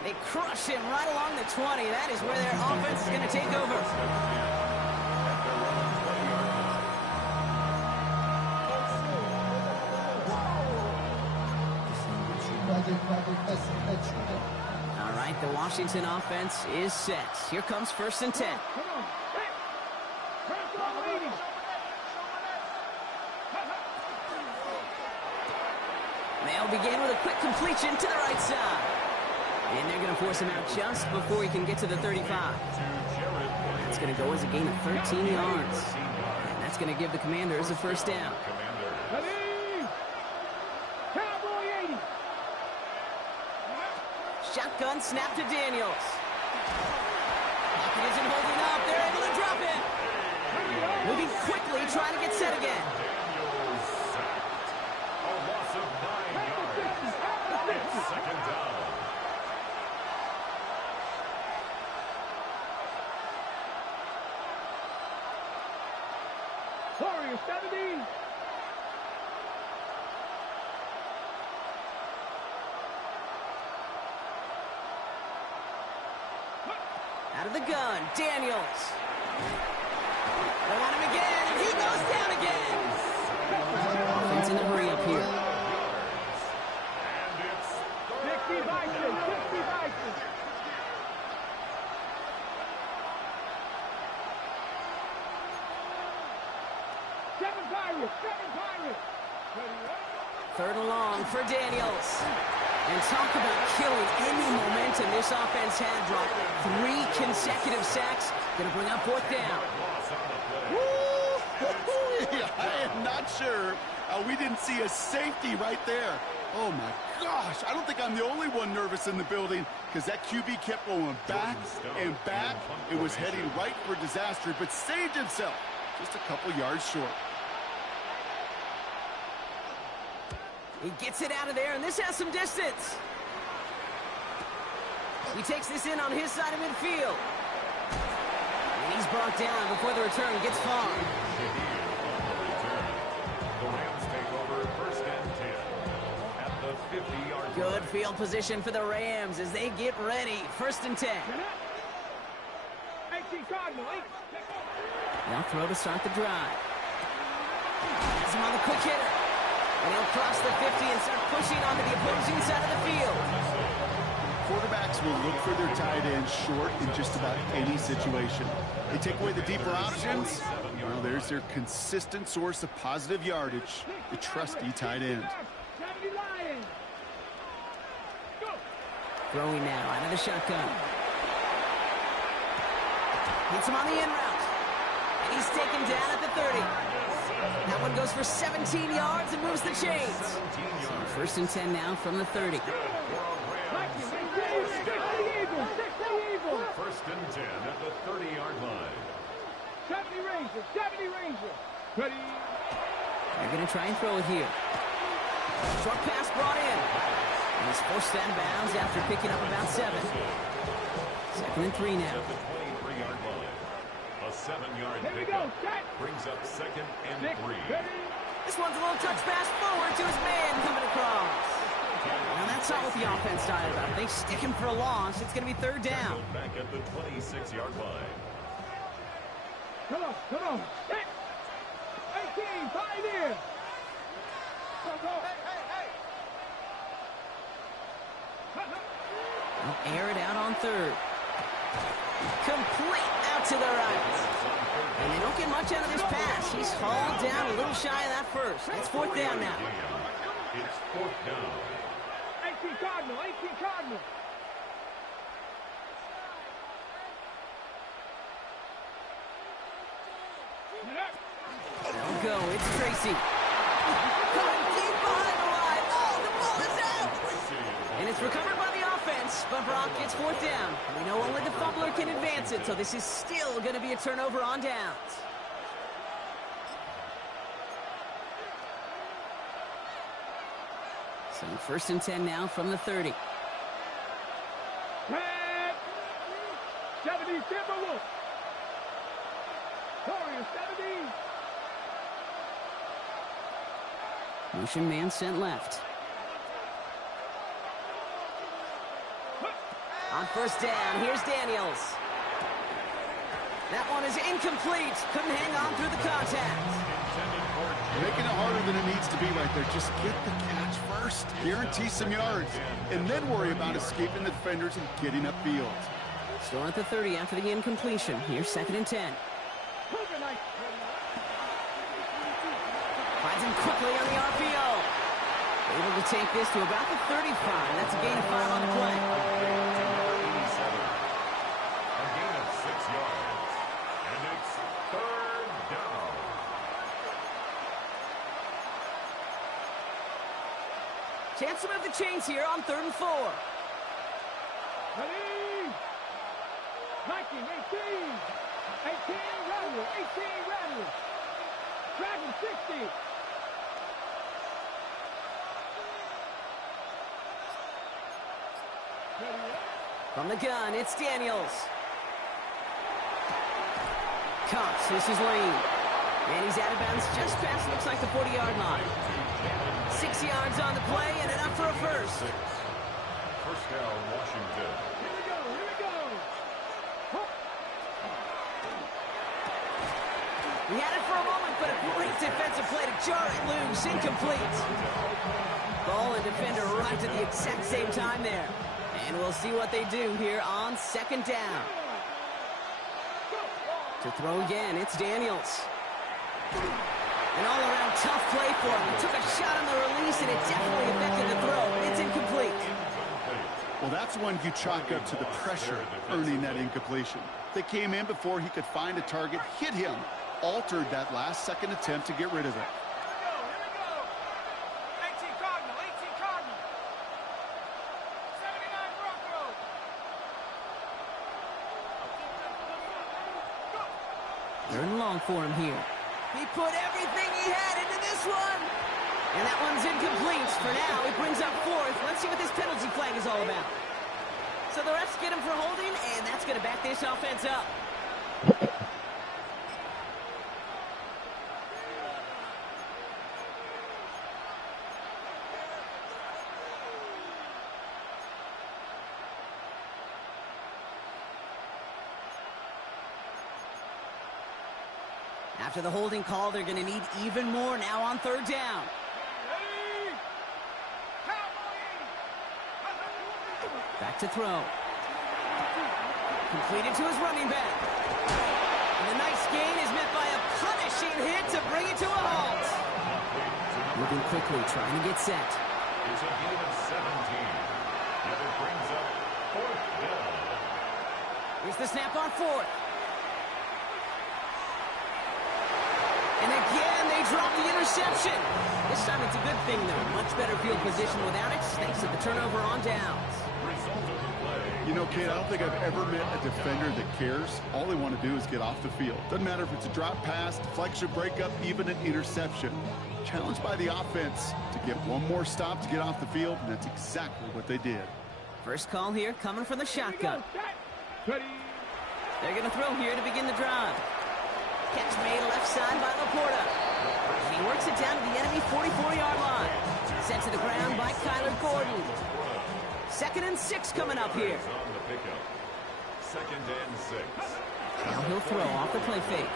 They crush him right along the 20. That is where their offense is going to take over. All right, the Washington offense is set. Here comes first and 10. Come on. Hey! Press on, ladies. They'll begin with a quick completion to the right side. And they're going to force him out just before he can get to the 35. That's going to go as a gain of 13 yards. And that's going to give the Commanders a first down. Ready? Cowboy 80. Shotgun snap to Daniels. Pocket isn't holding up. They're able to drop it. Moving quickly, trying to get set again. A loss of 9 yards. Second down. Warrior 70. Out of the gun, Daniels. They're on him again, and he goes down again. Offense in the hurry up here. And it's 60 Vikings, 60 Vikings. Seven Pirates, 7 Pirates. Third and long for Daniels. And talk about killing any momentum this offense had. Dropped 3 consecutive sacks. Going to bring up fourth down. I am not sure we didn't see a safety right there. Oh, my gosh. I don't think I'm the only one nervous in the building because that QB kept going back and back. It was heading right for disaster, but saved himself just a couple yards short. He gets it out of there, and this has some distance. He takes this in on his side of midfield. And he's brought down before the return gets far. the Rams take over first and 10 at the 50-yard line. Good field position for the Rams as they get ready. First and 10. 18 Cardinal, 8. They'll throw to start the drive. Has him on the quick hitter. And he'll cross the 50 and start pushing onto the opposing side of the field. Quarterbacks will look for their tight end short in just about any situation. They take away the deeper options. Well, there's their consistent source of positive yardage, the trusty tight end. 70 Lions. Go. Throwing now out of the shotgun. Gets him on the in route. And he's taken down at the 30. That one goes for 17 yards and moves the chains. So first and 10 now from the 30. Vikings, 60 Eagles, 60 Eagles. First and 10 at the 30-yard line. 70 Rangers, 70 Rangers. Ready. They're going to try and throw it here. Short pass brought in. And he's forced out of bounds after picking up about 7. Second and 3 now. At the 23-yard line. A 7-yard Here we go, pickup set. brings up second and 6, 3. ready. This one's a little touch pass forward to his man coming across. Now that's not what the offense started about. They stick him for a loss. It's going to be third down. Back at the 26-yard line. Come on, come on. Set. 18, Pioneer. Go, go. Hey, hey, hey. They'll air it out on third. Complete out to the right. And they don't get much out of this pass. He's hauled down a little shy of that first. It's fourth down now. It's fourth down. 18 Cardinal, 18 Cardinal. They'll go. It's Tracy. Caught deep behind the line. Oh, the ball is out. And it's recovered by the offense, but Brock gets fourth down. We know only the fumbler can advance it, so this is still going to be a turnover on downs. So first and 10 now from the 30. Red. 70 Timberwolves. Warriors, 70. Motion man sent left. On first down, here's Daniels. That one is incomplete. Couldn't hang on through the contact. Making it harder than it needs to be right there. Just get the catch first. Guarantee some yards. And then worry about escaping the defenders and getting upfield. Still at the 30 after the incompletion. Here's second and 10. Finds him quickly on the RPO. Able to take this to about the 35. That's a gain of 5 on the play. A gain of 6 yards. And it's third down. Chance to move the chains here on 3rd and 4. Ready. Viking, 18. 18 Rattler, 18 Rattler. Dragon, 60. From the gun, it's Daniels. Cops, this is Lane. And he's out of bounds just past, looks like the 40-yard line. 6 yards on the play and enough for a first. First down, Washington. Here we go, here we go. Hook. He had it for a moment, but a great defensive play to jar it loose. Incomplete. Ball and defender arrived at the exact same time there. And we'll see what they do here on second down. To throw again, it's Daniels. An all-around tough play for him. He took a shot on the release, and it definitely affected the throw. It's incomplete. Well, that's one you chalk up to the pressure earning that incompletion. They came in before he could find a target, hit him, altered that last-second attempt to get rid of it. Here we go. 18 Cardinal, 18 Cardinal. 79 Broncos. They're in long for him here. He put everything he had into this one. And that one's incomplete. For now, it brings up fourth. Let's see what this penalty flag is all about. So the refs get him for holding, and that's going to back this offense up. After the holding call, they're going to need even more now on third down. Ready? Back to throw. Completed to his running back. And the nice gain is met by a punishing hit to bring it to a halt. Moving quickly, trying to get set. It's a gain of 17. And it brings up fourth down. Here's the snap on fourth. And again, they drop the interception. This time it's a good thing, though. Much better field position without it, thanks to the turnover on downs. Result of the play. You know, Kate, I don't think I've ever met a defender that cares. All they want to do is get off the field. Doesn't matter if it's a drop pass, deflection, breakup, even an interception. Challenged by the offense to get one more stop to get off the field, and that's exactly what they did. First call here coming from the shotgun. Ready? They're going to throw here to begin the drive. Catch made left side by Laporta. And he works it down to the enemy 44-yard line. Sent to the ground by Kyler Gordon. 2nd and 6 coming up here. On the pickup. 2nd and 6. Now he'll throw off the play fake.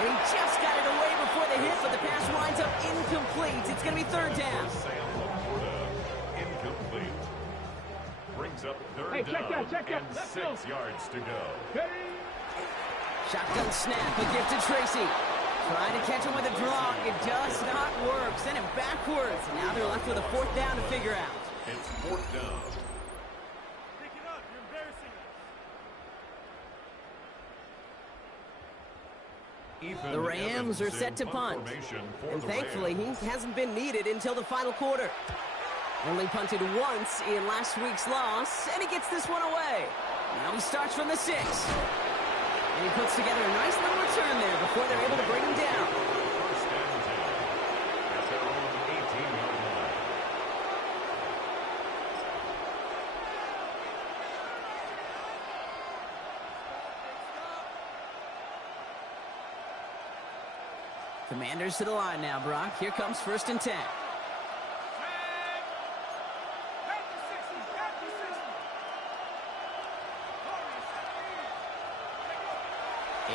And he just got it away before the hit, but the pass winds up incomplete. It's going to be third down. Sam Laporta, incomplete. Brings up third down check that. and Let's 6 go. yards to go. Ready? Shotgun snap, a gift to Tracy. Trying to catch him with a draw. It does not work. Send him backwards. And now they're left with a fourth down to figure out. It's fourth down. Pick it up. You're embarrassing us. Ethan The Rams Evans are set in to punt. formation for And the thankfully, Rams. he hasn't been needed until the final quarter. Only punted once in last week's loss, and he gets this one away. Now he starts from the 6. And he puts together a nice little return there before they're able to bring him down. First and 10 at their own 18-yard line. Commanders to the line now, Brock. Here comes 1st and 10.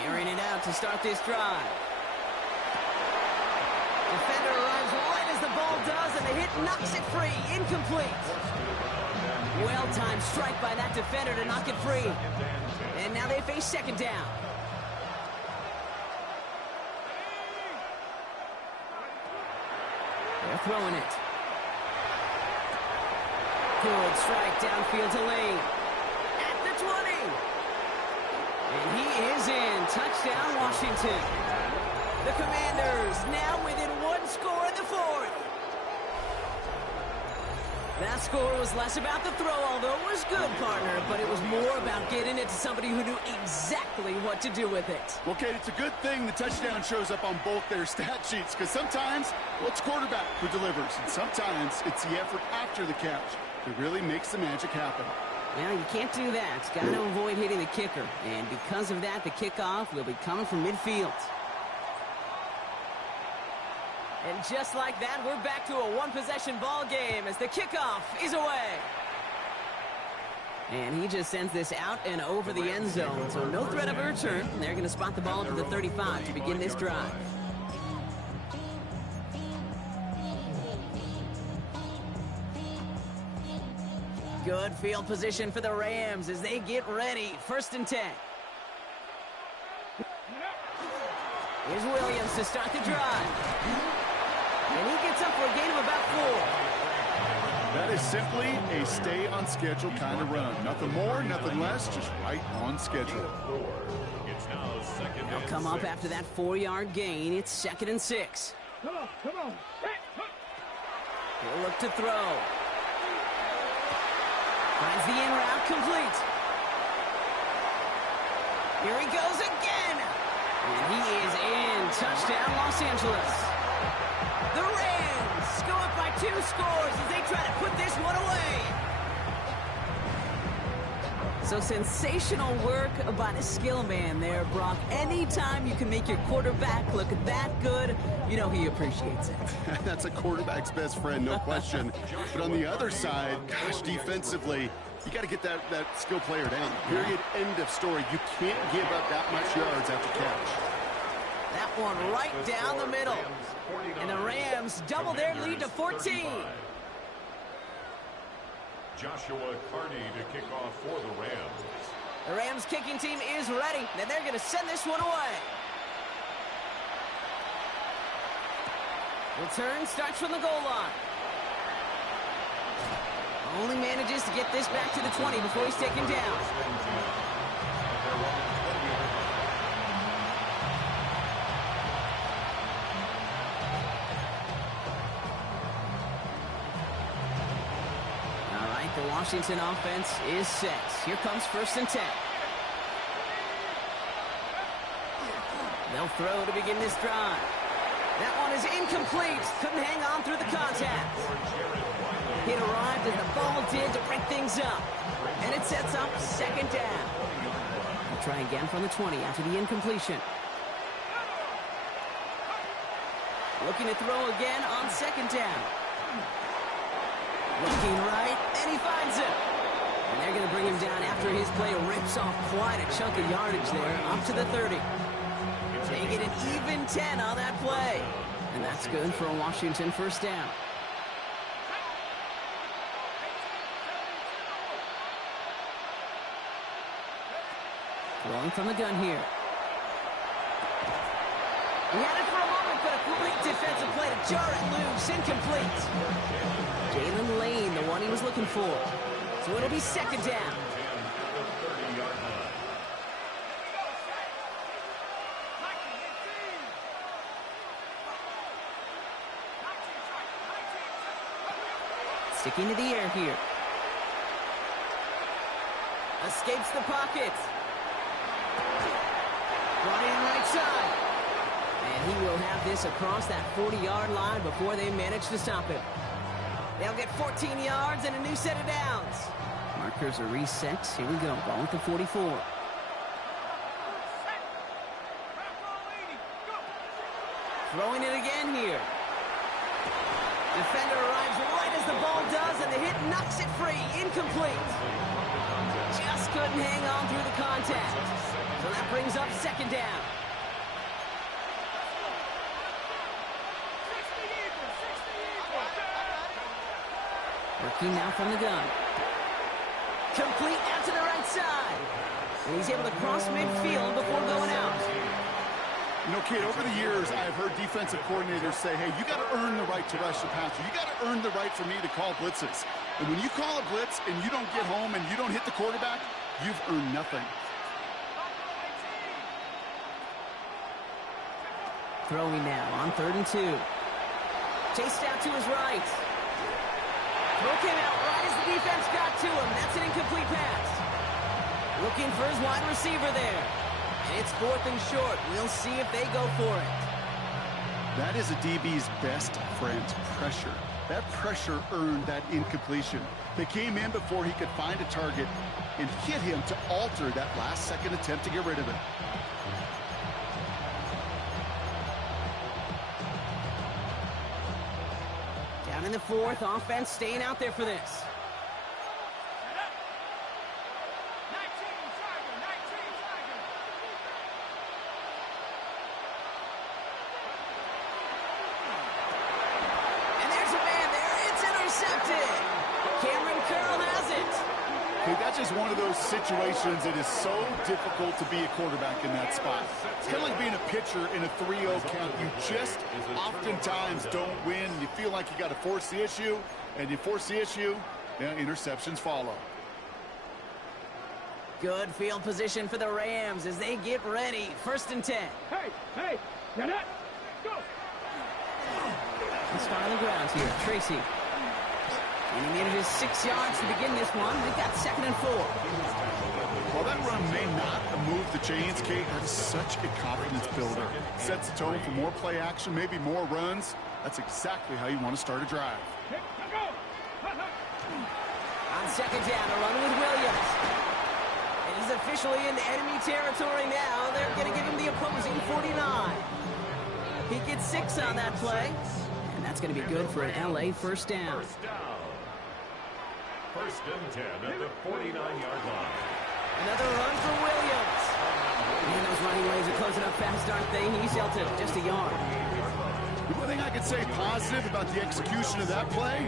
Airing it out to start this drive. Defender arrives right as the ball does, and the hit knocks it free. Incomplete. Well-timed strike by that defender to knock it free. And now they face 2nd down. They're throwing it. Good strike downfield to Lane. At the 20. And he is in. Touchdown, Washington. The Commanders now within 1 score in the 4th. That score was less about the throw, although it was good, partner, but it was more about getting it to somebody who knew exactly what to do with it. Well, Kate, it's a good thing the touchdown shows up on both their stat sheets, because sometimes, well, it's quarterback who delivers, and sometimes it's the effort after the catch that really makes the magic happen. Well, you can't do that. Got to avoid hitting the kicker. And because of that, the kickoff will be coming from midfield. And just like that, we're back to a one-possession ball game as the kickoff is away. And he just sends this out and over the end zone, so no threat of a return. They're going to spot the ball up at the 35 to begin this drive. Good field position for the Rams as they get ready. 1st and 10. Here's Williams to start the drive. And he gets up for a gain of about 4. That is simply a stay-on-schedule kind of run. Nothing more, nothing less, just right on schedule. They'll come up after that 4-yard gain. It's 2nd and 6. Come on. He'll look to throw. Finds the in route complete. Here he goes again. And he is in. Touchdown, Los Angeles. The Rams go up by 2 scores as they try to put this one away. So sensational work by the skill man there, Brock. Anytime you can make your quarterback look that good, you know he appreciates it. That's a quarterback's best friend, no question. But on the other side, gosh, defensively, you got to get that skill player down. Period, end of story. You can't give up that much yards after catch. That one right down the middle. And the Rams double their lead to 14. Joshua Carney to kick off for the Rams. The Rams kicking team is ready, and they're going to send this one away. Return starts from the goal line. Only manages to get this back to the 20 before he's taken down. The Washington offense is set. Here comes 1st and 10. They'll throw to begin this drive. That one is incomplete. Couldn't hang on through the contact. It arrived as the ball did to break things up. And it sets up 2nd down. They'll try again from the 20 after the incompletion. Looking to throw again on 2nd down. Looking right, and he finds him. And they're going to bring him down after his play rips off quite a chunk of yardage there, up to the 30. Taking an even 10 on that play. And that's good for a Washington 1st down. Throwing from the gun here. He had it for a moment, but a great defensive play to jar it loose. Incomplete. Jalen Lane, the one he was looking for. So it'll be 2nd down. Sticking to the air here. Escapes the pocket. Brought in right side. And he will have this across that 40-yard line before they manage to stop him. They'll get 14 yards and a new set of downs. Markers are reset. Here we go. Ball at the 44. Throwing it again here. Defender arrives right as the ball does, and the hit knocks it free. Incomplete. Just couldn't hang on through the contact. So that brings up 2nd down. Working now from the gun. Complete out to the right side. And he's able to cross midfield before going out. You know, Kate, over the years, I've heard defensive coordinators say, hey, you got to earn the right to rush the passer. You got to earn the right for me to call blitzes. And when you call a blitz and you don't get home and you don't hit the quarterback, you've earned nothing. Throwing now on 3rd and 2. Chased out to his right. Throw came out right as the defense got to him. That's an incomplete pass. Looking for his wide receiver there. And it's 4th and short. We'll see if they go for it. That is a DB's best friend, pressure. That pressure earned that incompletion. They came in before he could find a target and hit him to alter that last-second attempt to get rid of it. Down in the 4th, offense staying out there for this. intercepted. Cameron Curl has it. Okay, that's just one of those situations that is so difficult to be a quarterback in that spot. It's kind of like being a pitcher in a 3-0 count. You just oftentimes don't win. You feel like you got to force the issue, and you force the issue, interceptions follow. Good field position for the Rams as they get ready. 1st and 10. Hey, get it. Go. Let's start on the ground here. Tracy. And he needed his 6 yards to begin this one. They've got 2nd and 4. While that run may not move the chains, Kate, that is such a confidence builder. Sets the tone for more play action, maybe more runs. That's exactly how you want to start a drive. Hey, go. On 2nd down, a run with Williams. And he's officially in enemy territory now. They're going to give him the opposing 49. He gets 6 on that play. And that's going to be good for an LA 1st down. 1st and 10 at the 49-yard line. Another run for Williams. Man, those running lanes are closing up fast, aren't they? He's held to just a yard. The one thing I could say positive about the execution of that play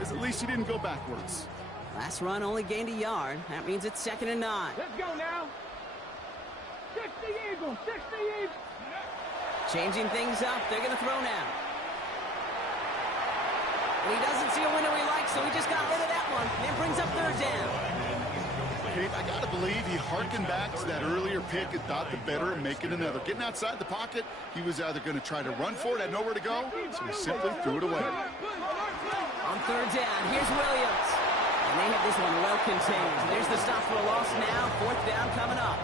is at least he didn't go backwards. Last run only gained a yard. That means it's 2nd and 9. Let's go now. 60 Eagles, 60 Eagles. Changing things up. They're going to throw now. He doesn't see a window he likes, so he just got rid of that one. It brings up 3rd down. Kate, I got to believe he harkened back to that earlier pick and thought the better and make it another. Getting outside the pocket, he was either going to try to run for it, had nowhere to go, so he simply threw it away. On 3rd down, here's Williams. And they have this one well contained. There's the stop for a loss now. 4th down coming up.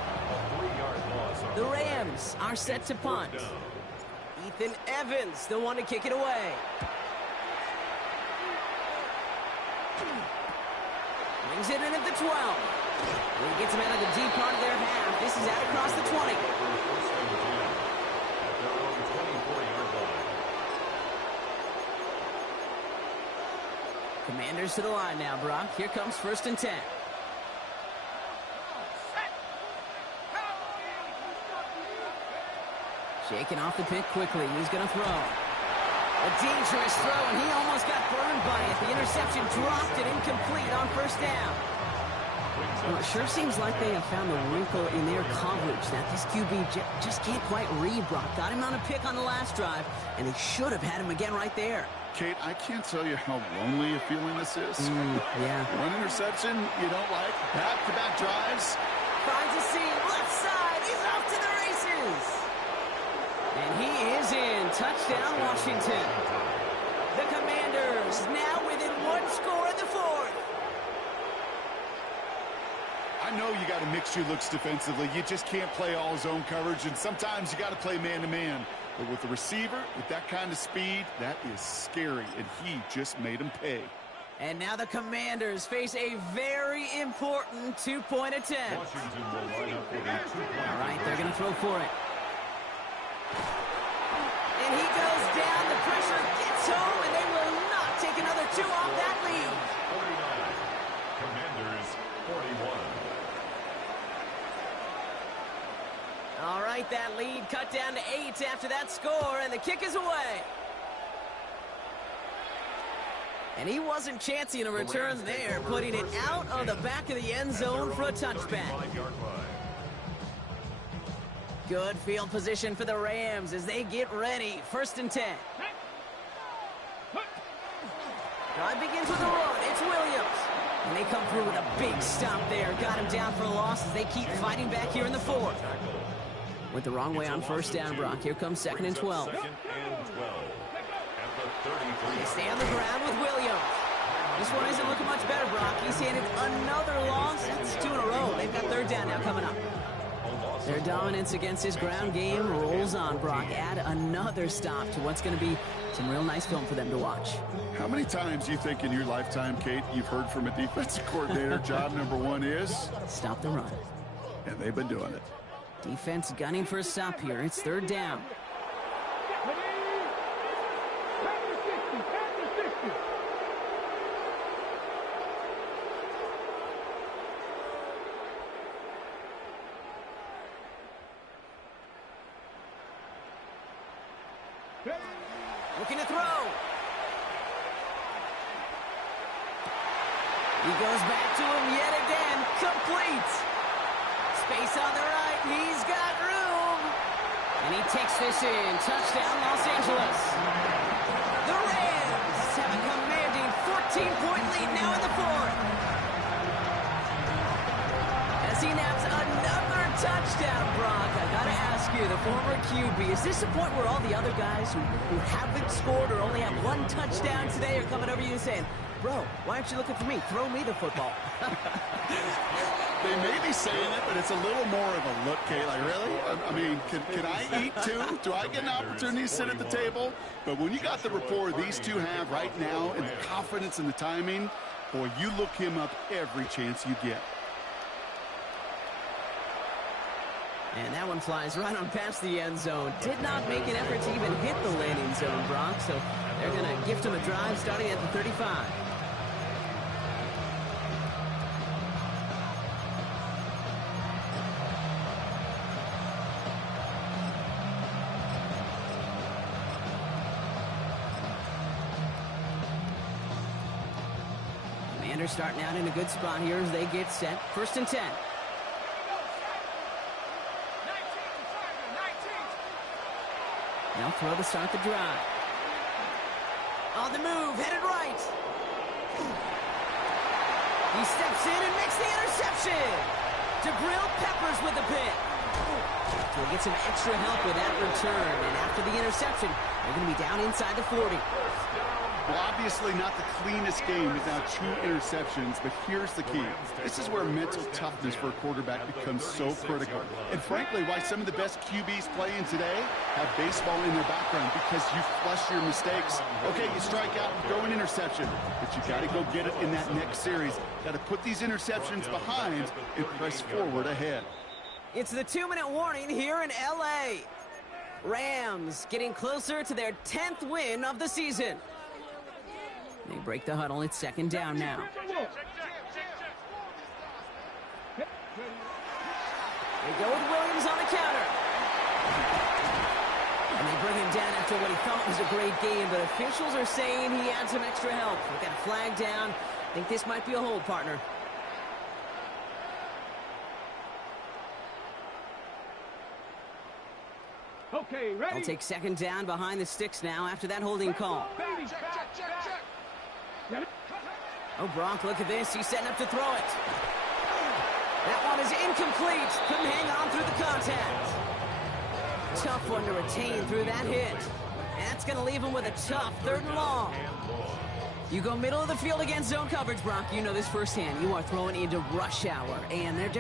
The Rams are set to punt. Ethan Evans, the one to kick it away. Brings it in at the 12. He gets him out of the deep part of their half. This is out across the 20. Commanders to the line now, Brock. Here comes 1st and 10. Shaking off the pick quickly. He's going to throw. A dangerous throw, and he almost got burned by it. The interception dropped it incomplete on 1st down. Well, it sure seems like they have found a wrinkle in their coverage that this QB just can't quite read, Brock. Got him on a pick on the last drive, and they should have had him again right there. Kate, I can't tell you how lonely a feeling this is. Yeah. One interception you don't like, back-to-back drives. Finds a seam, left side, he's off to the races. And he is in. Touchdown, Washington. The Commanders now within 1 score in the 4th. I know you got to mix your looks defensively. You just can't play all zone coverage, and sometimes you got to play man-to-man. But with the receiver, with that kind of speed, that is scary, and he just made him pay. And now the Commanders face a very important 2-point attempt. Washington will line up for the 2-point. All right, they're going to throw for it. And he goes down. The pressure gets home, and they will not take another 2 off that lead. 49. Commanders 41. All right, that lead cut down to 8 after that score, and the kick is away. And he wasn't chancing a return there, putting it out of the back of the end zone for a touchback. Good field position for the Rams as they get ready. 1st and 10. Drive begins with a run. It's Williams. And they come through with a big stop there. Got him down for a loss as they keep fighting back here in the 4th. Went the wrong way on 1st down, Brock. Here comes 2nd and 12. Second and 12 at the 33. They stay on the ground with Williams. This one isn't looking much better, Brock. He's handed another loss. That's 2 in a row. They've got 3rd down now coming up. Their dominance against his ground game rolls on, Brock. Add another stop to what's going to be some real nice film for them to watch. How many times do you think in your lifetime, Kate, you've heard from a defensive coordinator, job number 1 is? Stop the run. And they've been doing it. Defense gunning for a stop here. It's 3rd down. Looking to throw. He goes back to him yet again. Complete. Space on the right. He's got room. And he takes this in. Touchdown, Los Angeles. The Rams have a commanding 14-point lead now in the fourth. As he naps another touchdown, Brock. I gotta ask you, the former QB, is this the point where all the other guys who haven't scored or only have one touchdown today are coming over you and saying, bro, why aren't you looking for me? Throw me the football. They may be saying it, but it's a little more of a look, Kate. Like, really? I mean, can I eat too? Do I get an opportunity to sit at the table? But when you got the rapport these two have right now and the confidence and the timing, boy, you look him up every chance you get. And that one flies right on past the end zone. Did not make an effort to even hit the landing zone, Brock. So they're going to gift him a drive starting at the 35. Commanders starting out in a good spot here as they get set. 1st and 10. They'll throw to start the drive. On the move, headed right. He steps in and makes the interception. DeGrill Peppers with the pick. He'll get some extra help with that return. And after the interception, they're going to be down inside the 40. Well, obviously not the cleanest game without 2 interceptions, but here's the key. This is where mental toughness for a quarterback becomes so critical. And frankly, why some of the best QBs playing today have baseball in their background, because you flush your mistakes. Okay, you strike out, throw an interception, but you got to go get it in that next series. Got to put these interceptions behind and press forward ahead. It's the 2-minute warning here in L.A. Rams getting closer to their 10th win of the season. They break the huddle. It's 2nd down now. They go with Williams on the counter. And they bring him down after what he thought was a great game, but officials are saying he had some extra help. We got a flag down. I think this might be a hold, partner. Okay, ready? They'll take 2nd down behind the sticks now after that holding call. Baby, check. Oh, Brock, look at this. He's setting up to throw it. That one is incomplete. Couldn't hang on through the contact. Tough one to retain through that hit. And that's going to leave him with a tough 3rd and long. You go middle of the field against zone coverage, Brock. You know this firsthand. You are throwing into rush hour. And there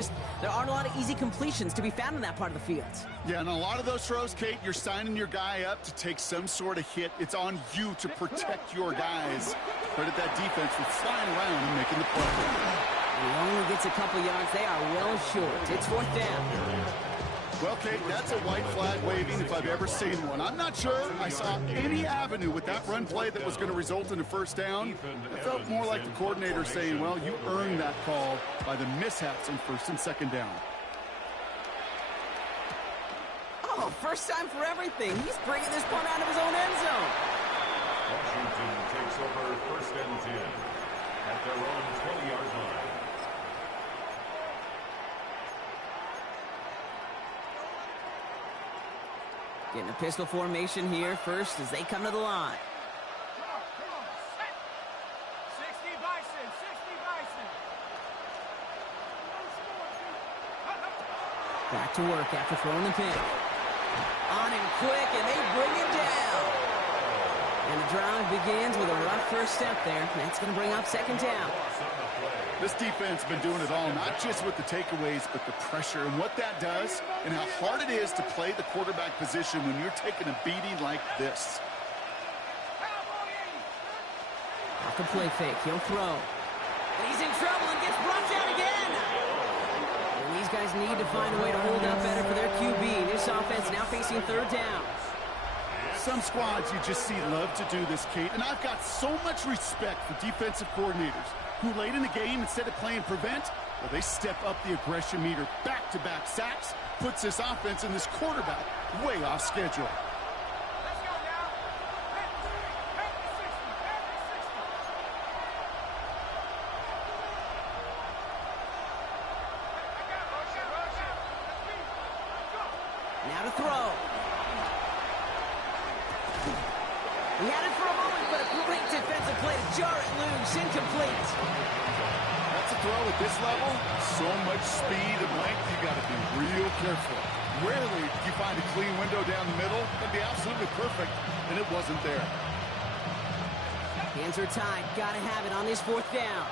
aren't a lot of easy completions to be found in that part of the field. Yeah, and a lot of those throws, Kate, you're signing your guy up to take some sort of hit. It's on you to protect your guys. Credit that defense for flying around and making the play. He only gets a couple yards. They are well short. It's 4th down. Well, Kate, that's a white flag waving if I've ever seen one. I'm not sure I saw any avenue with that run play that was going to result in a 1st down. It felt more like the coordinator saying, well, you earned that call by the mishaps in 1st and 2nd down. Oh, 1st time for everything. He's bringing this punt out of his own end zone. Washington takes over 1st and 10 at their own 20-yard line. Getting a pistol formation here first as they come to the line. Come on. 60 Bison. Back to work after throwing the pick. On him quick, and they bring him down. And the drive begins with a rough first step there. That's going to bring up 2nd down. This defense has been doing it all, not just with the takeaways, but the pressure and what that does and how hard it is to play the quarterback position when you're taking a beating like this. Off the play fake, he'll throw. And he's in trouble and gets brought down again. And these guys need to find a way to hold up better for their QB. This offense now facing 3rd down. Some squads you just see love to do this, Kate, and I've got so much respect for defensive coordinators who late in the game, instead of playing prevent, well, they step up the aggression meter. Back-to-back sacks puts this offense and this quarterback way off schedule. Now to throw. He had it for a moment, but a great defensive play to jar it loose. Incomplete. That's a throw at this level. So much speed and length, you got to be real careful. Rarely do you find a clean window down the middle. That'd be absolutely perfect, and it wasn't there. Hands are tied. Got to have it on this 4th down.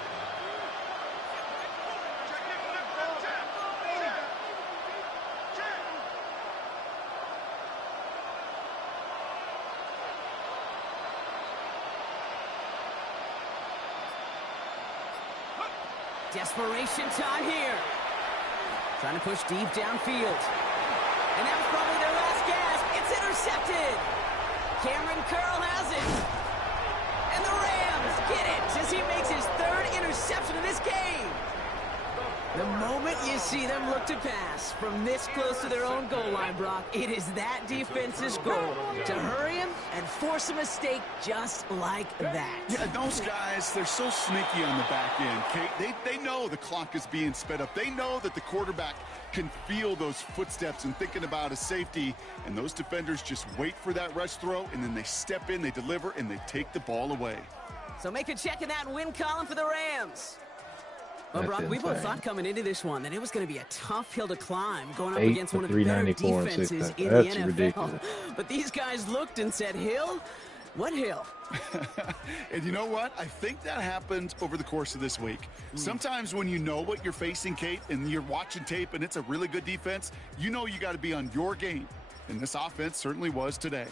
Desperation time here. Trying to push deep downfield. And that was probably their last gasp. It's intercepted. Cameron Curl has it. And the Rams get it as he makes his 3rd interception of this game. The moment you see them look to pass from this close to their own goal line, Brock, it is that defense's goal to hurry him and force a mistake just like that. Yeah, those guys, they're so sneaky on the back end, Kate. They know the clock is being sped up. They know that the quarterback can feel those footsteps and thinking about a safety, and those defenders just wait for that rush throw, and then they step in, they deliver, and they take the ball away. So make a check in that win column for the Rams. Well, That's Brock, we both insane. thought coming into this one that it was going to be a tough hill to climb going up 8 against for one of the better 394 and 6 defenses in That's the NFL. ridiculous. But these guys looked and said, Hill? What hill? And you know what? I think that happened over the course of this week. Sometimes when you know what you're facing, Kate, and you're watching tape and it's a really good defense, you know you got to be on your game. And this offense certainly was today.